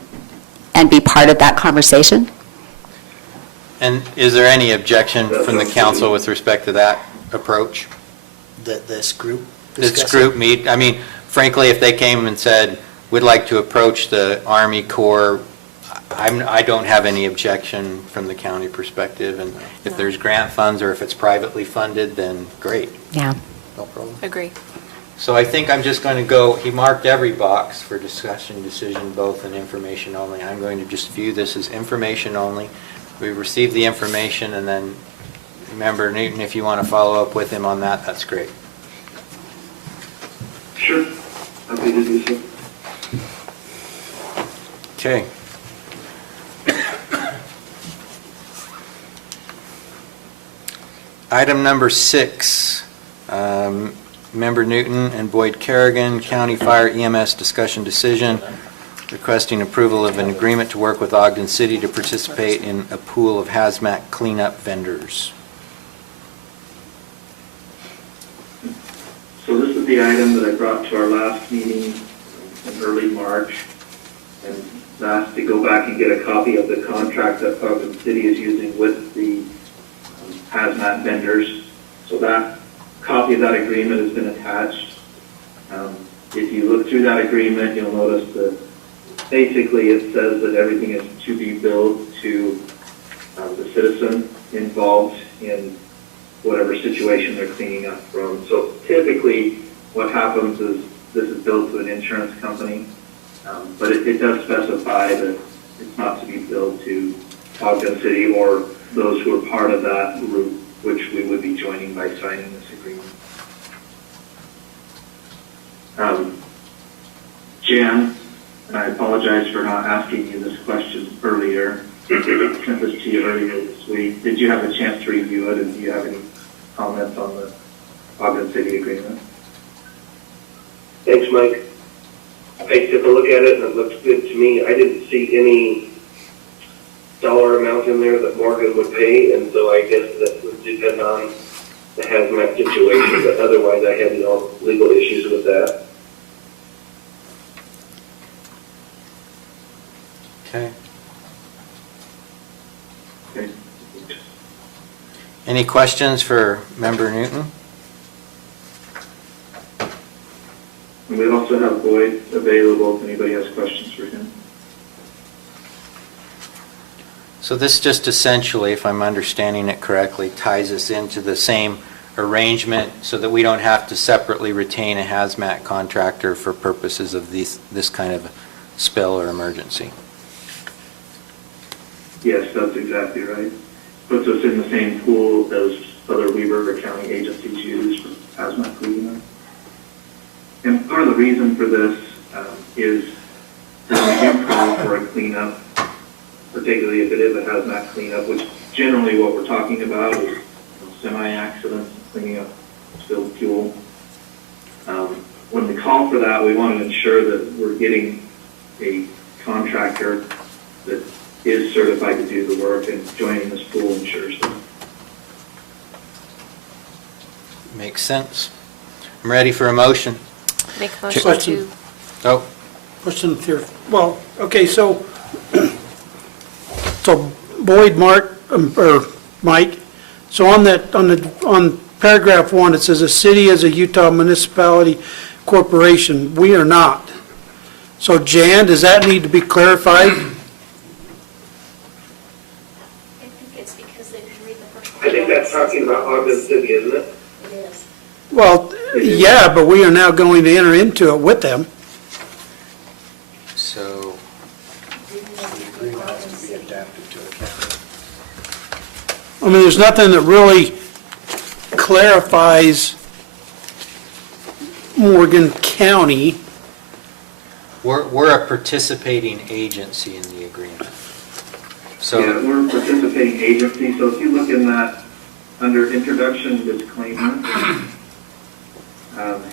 be part of that conversation. And is there any objection from the council with respect to that approach? this group This discussing? group meet, I mean, frankly, if they came and said, we'd like to approach the Army Corps, I don't have any objection from the county perspective, and if there's grant funds or if it's privately funded, then great. Yeah. No problem. Agree. So I think I'm just going to go, he marked every box for discussion, decision, both, and information only. I'm going to just view this as information only. We receive the information, and then, remember, Newton, if you want to follow up with him on that, that's great. Sure. Happy to do so. Okay. Item number 6, Member Newton and Boyd Kerrigan, County Fire EMS discussion decision, requesting approval of an agreement to work with Ogden City to participate in a pool of hazmat cleanup vendors. So this is the item that I brought to our last meeting in early March, and asked to go back and get a copy of the contract that Ogden City is using with the hazmat vendors. So that copy of that agreement has been attached. If you look through that agreement, you'll notice that basically it says that everything is to be billed to the citizen involved in whatever situation they're cleaning up from. So typically what happens is this is billed to an insurance company, but it does specify that it's not to be billed to Ogden City or those who are part of that group, which we would be joining by signing this agreement. Jan, and I apologize for not asking you this question earlier, sent this to you earlier this week. Did you have a chance to review it, and do you have any comments on the Ogden City agreement? Thanks, Mike. I took a look at it and it looks good to me. I didn't see any dollar amount in there that Morgan would pay, and so I guess that would depend on the hazmat situation, but otherwise I had no legal issues with that. Okay. Okay. Any questions for Member Newton? And we also have Boyd available if anybody has questions for him. So this just essentially, if I'm understanding it correctly, ties us into the same arrangement so that we don't have to separately retain a hazmat contractor for purposes of this kind of spill or emergency. Yes, that's exactly right. Puts us in the same pool as other Weber County agencies use for hazmat cleanup. And part of the reason for this is when we do call for a cleanup, particularly if it is a hazmat cleanup, which generally what we're talking about is semi-accidents, cleaning up spilled fuel. When we call for that, we want to ensure that we're getting a contractor that is certified to do the work, and joining this pool ensures that. Makes sense. I'm ready for a motion. Make a motion Question. to, Oh, Question here. Well, okay, so Boyd, Mark, or Mike, so on paragraph 1, it says a city is a Utah municipality corporation. We are not. So Jan, does that need to be clarified? I think it's because they didn't read the first one. I think that's talking about Ogden City, isn't it? It is. Well, yeah, but we are now going to enter into it with them. so The agreement has to be adapted to account. I mean, there's nothing that really clarifies Morgan County. we're a participating agency in the agreement. Yeah, So, we're a participating agency, so if you look in that, under introduction disclaimer,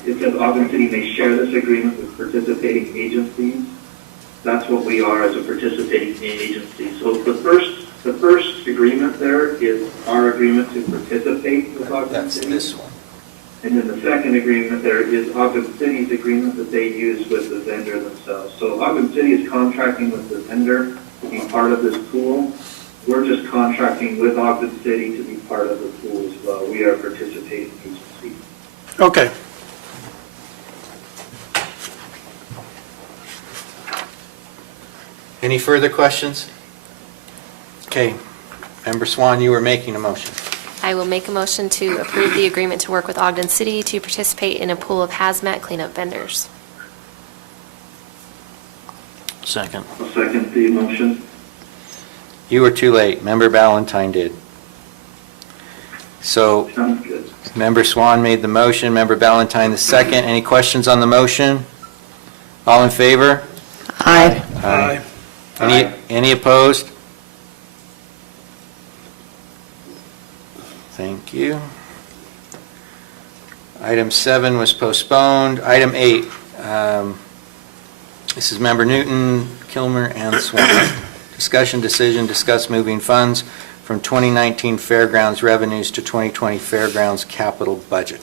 it says Ogden City may share this agreement with participating agencies. That's what we are as a participating agency. So the first agreement there is our agreement to participate with Ogden that's City. this one. And then the second agreement there is Ogden City's agreement that they use with the vendor themselves. So Ogden City is contracting with the vendor to be part of this pool. We're just contracting with Ogden City to be part of the pool as well. We are a participating agency. Okay. Any further questions? Okay. Member Swan, you were making a motion. I will make a motion to approve the agreement to work with Ogden City to participate in a pool of hazmat cleanup vendors. Second. I'll second the motion. You were too late. Member Ballantyne did. So, Sounds good. Member Swan made the motion, Member Ballantyne the second. Any questions on the motion? All in favor? Aye. Aye. Any opposed? Thank you. Item 7 was postponed. Item 8, this is Member Newton, Kilmer, and Swan. Discussion decision, discuss moving funds from 2019 fairgrounds revenues to 2020 fairgrounds capital budget.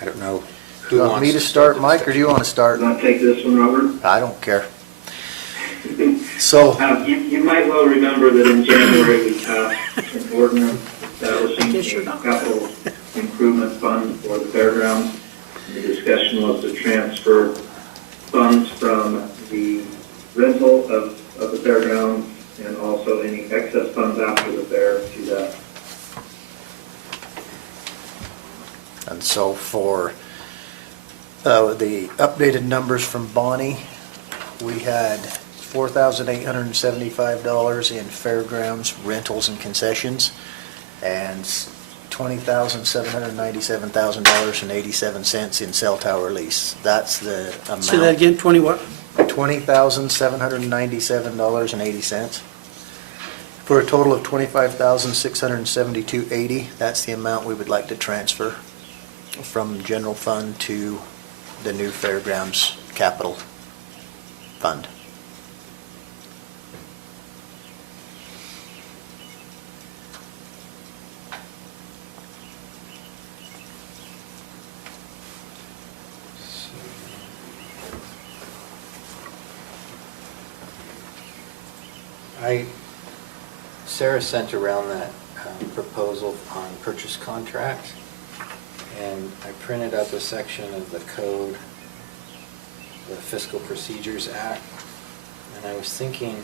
I don't know who You wants want me to start, Mike, or do you want to start? Want to take this one, Robert? I don't care. So, You might well remember that in January, we passed an ordinance establishing a capital improvement fund for the fairgrounds. The discussion was to transfer funds from the rental of the fairgrounds and also any excess funds after the fair to that. and so for the updated numbers from Bonnie, we had $4,875 in fairgrounds rentals and concessions, and $20,797.87 in cell tower lease. That's the amount. Say that again, 20 what? $20,797.80. For a total of $25,672.80. That's the amount we would like to transfer from general fund to the new fairgrounds capital fund. Sarah sent around that proposal on purchase contract, and I printed up a section of the code, the Fiscal Procedures Act, and I was thinking,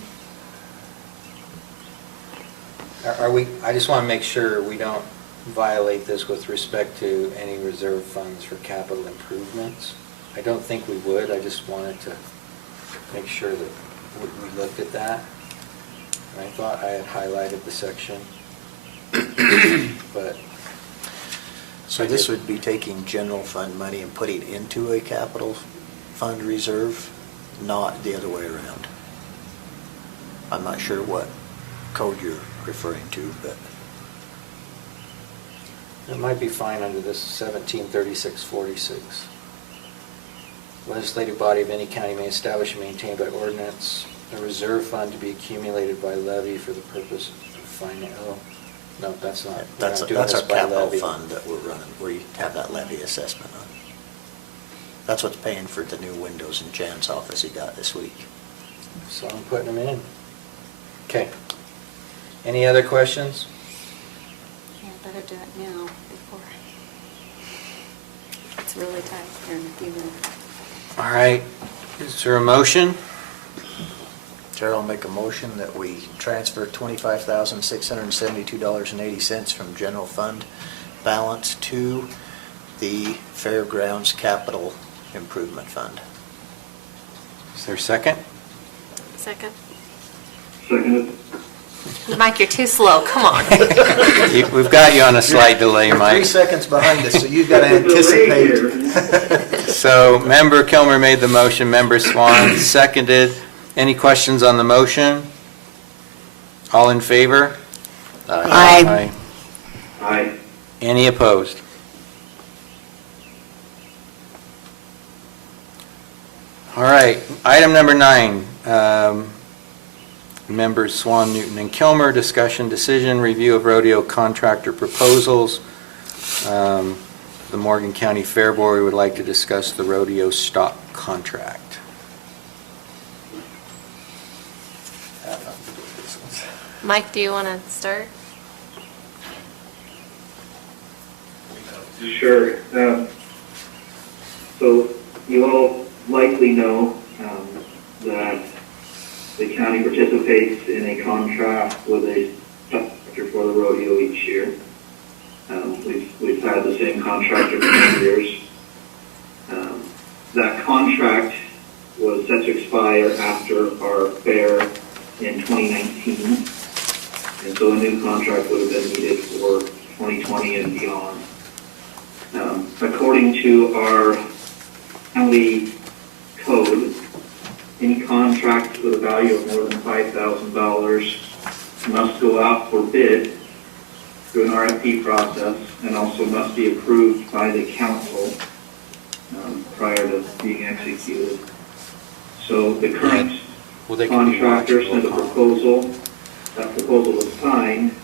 I just want to make sure we don't violate this with respect to any reserve funds for capital improvements. I don't think we would, I just wanted to make sure that we looked at that. And I thought I had highlighted the section, but. So this would be taking general fund money and putting it into a capital fund reserve, not the other way around. I'm not sure what code you're referring to, but. It might be fine under this 173646. Legislative body of any county may establish and maintain by ordinance a reserve fund to be accumulated by levy for the purpose of finance. Oh, no, that's not. That's we're not doing our this by capital levy. fund that we're running, we have that levy assessment on. That's what's paying for the new windows in Jan's office he got this week. So I'm putting them in. Okay. Any other questions? Yeah, better do it now before. It's really tight here in a few minutes. All right. Is there a motion? Chair, I'll make a motion that we transfer $25,672.80 from general fund balance to the fairgrounds capital improvement fund. Is there a second? Second. Seconded. Mike, you're too slow, come on. We've got you on a slight delay, You're 3 Mike. seconds behind us, so you've got to anticipate. So Member Kilmer made the motion, Member Swan seconded. Any questions on the motion? All in favor? Aye. Aye. Any opposed? All right, item number 9. Members Swan, Newton, and Kilmer, discussion, decision, review of rodeo contractor proposals. The Morgan County Fair Board would like to discuss the rodeo stock contract. Mike, do you want to start? Sure. So you all likely know that the county participates in a contract with a contractor for the rodeo each year. We've had the same contractor for many years. That contract was set to expire after our fair in 2019. And so a new contract would have been needed for 2020 and beyond. According to our county code, any contract with a value of more than $5,000 must go out for bid through an RFP process and also must be approved by the council prior to being executed. So the current Well, they can be contractor watching sent a roll call. proposal. That proposal was signed.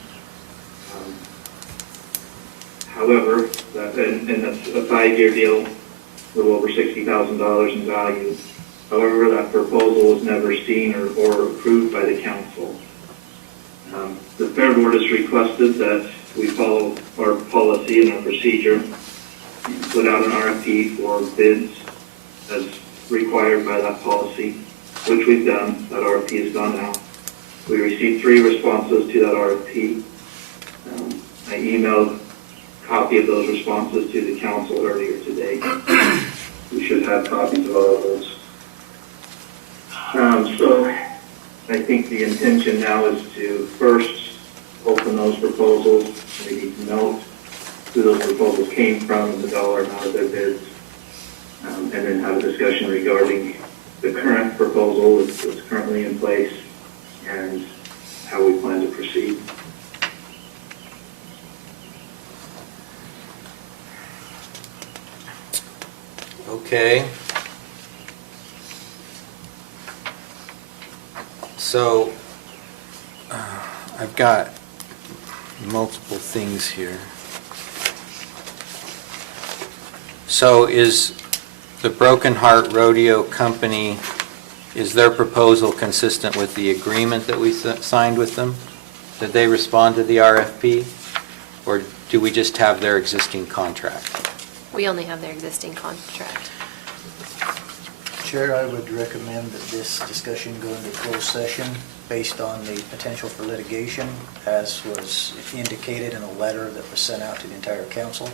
However, and that's a 5-year deal, a little over $60,000 in value. However, that proposal was never seen or approved by the council. The Fair Board has requested that we follow our policy and our procedure, put out an RFP for bids as required by that policy, which we've done. That RFP has gone out. We received 3 responses to that RFP. I emailed a copy of those responses to the council earlier today. We should have copies of all of those. So I think the intention now is to first open those proposals. We need to note who those proposals came from and the dollar amount of their bids, and then have a discussion regarding the current proposal that's currently in place and how we plan to proceed. Okay. So, I've got multiple things here. So is the Broken Heart Rodeo Company, is their proposal consistent with the agreement that we signed with them? Did they respond to the RFP? Or do we just have their existing contract? We only have their existing contract. Chair, I would recommend that this discussion go into closed session based on the potential for litigation, as was indicated in a letter that was sent out to the entire council,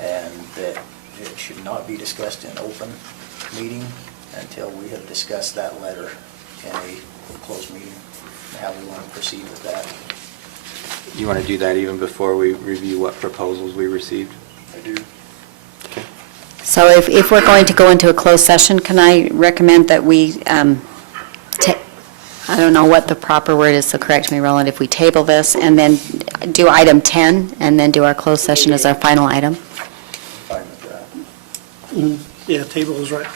and that it should not be discussed in open meeting until we have discussed that letter in a closed meeting, and how we want to proceed with that. You want to do that even before we review what proposals we received? I do. Okay. So if we're going to go into a closed session, can I recommend that we, I don't know what the proper word is, so correct me, Roland, if we table this and then do item 10 and then do our closed session as our final item? Fine with that. Yeah, table is right.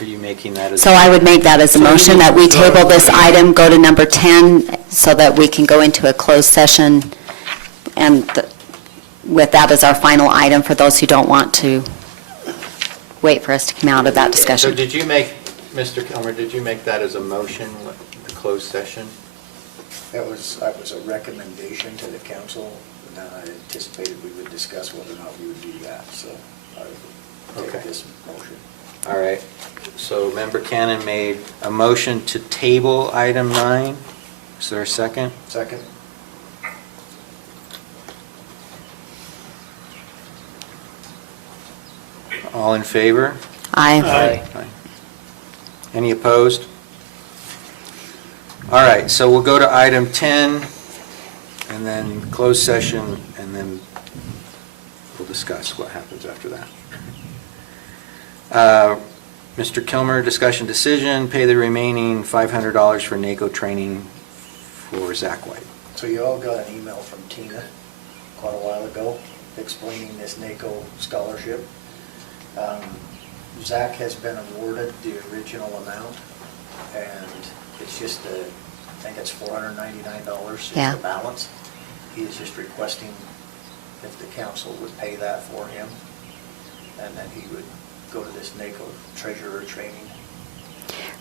Are you making that as? So I would make that as a motion, that we table this item, go to number 10, so that we can go into a closed session, and with that as our final item for those who don't want to wait for us to come out of that So discussion. did you make, Mr. Kilmer, did you make that as a motion, the closed session? That was a recommendation to the council, and I anticipated we would discuss whether or not we would do that, so I would Okay. take this motion. All right. So Member Cannon made a motion to table item 9. Is there a second? Second? All in favor? Aye. Aye. Any opposed? All right, so we'll go to item 10, and then closed session, and then we'll discuss what happens after that. Mr. Kilmer, discussion decision, pay the remaining $500 for NACO training for Zach White. So you all got an email from Tina quite a while ago explaining this NACO scholarship. Zach has been awarded the original amount, and it's just I think it's $499 is Yeah. the balance. He is just requesting if the council would pay that for him, and then he would go to this NACO treasurer training.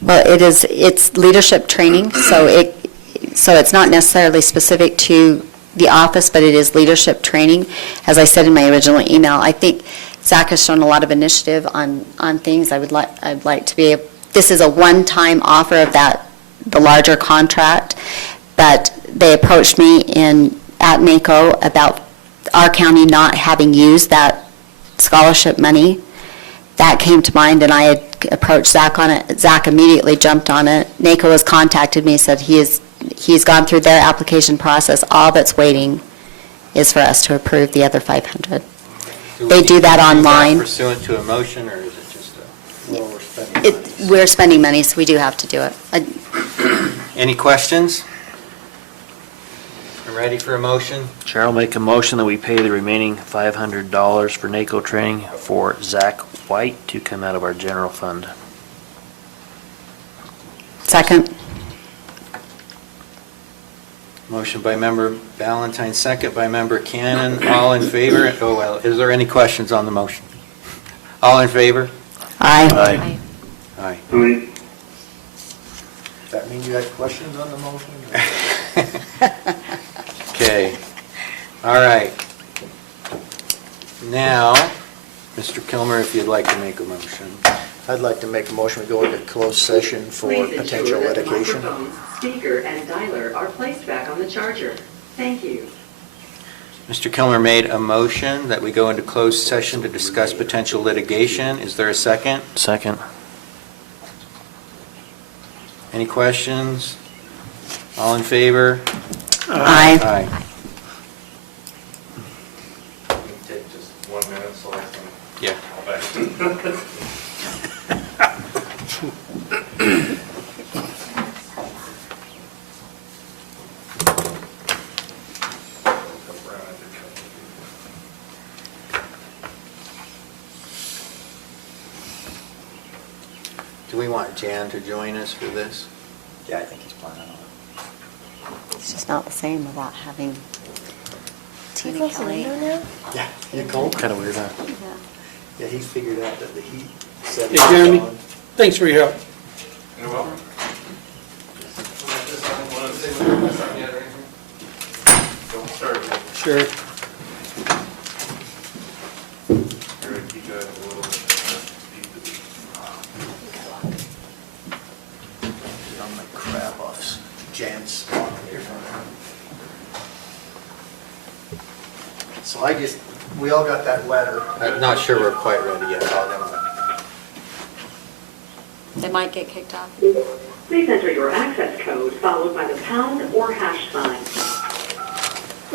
Well, it's leadership training, so it's not necessarily specific to the office, but it is leadership training. As I said in my original email, I think Zach has shown a lot of initiative on things. I'd like to be, this is a one-time offer of the larger contract, but they approached me at NACO about our county not having used that scholarship money. That came to mind, and I had approached Zach on it. Zach immediately jumped on it. NACO has contacted me, said he's gone through their application process. All that's waiting is for us to approve the other 500. They do that online. Pursuant to a motion, or is it just a? Well, we're We're spending money, so we do have to do it. Any questions? Ready for a motion? Chair will make a motion that we pay the remaining $500 for NACO training for Zach White to come out of our general fund. Second. Motion by member Valentine, second by member Cannon. All in favor? Oh, well, is there any questions on the motion? All in favor? Aye. Aye. Aye. Aye. Does that mean you had questions on the motion? Okay. All right. Now, Mr. Kilmer, if you'd like to make a motion. I'd like to make a motion to go into closed session for potential litigation. Speaker and dialer are placed back on the charger. Thank you. Mr. Kilmer made a motion that we go into closed session to discuss potential litigation. Is there a second? Second. Any questions? All in favor? Aye. Aye. Can you take just 1 minute so I can Yeah. call back? Do we want Jan to join us for this? Yeah, I think he's planning on it. It's just not the same without having Tina Close the Kelly. window now? Yeah, you cold? Kind of weird, huh? Yeah. Yeah, he figured out that the heat set. Hey, Jeremy, thanks for your help. You're welcome. Don't start with it. Sure. Here, keep that a little bit. I'm gonna crap off Jan's spot here. So we all got that letter. I'm not sure we're quite ready yet. Oh, never mind. They might get kicked off. Please enter your access code followed by the pound or hash sign.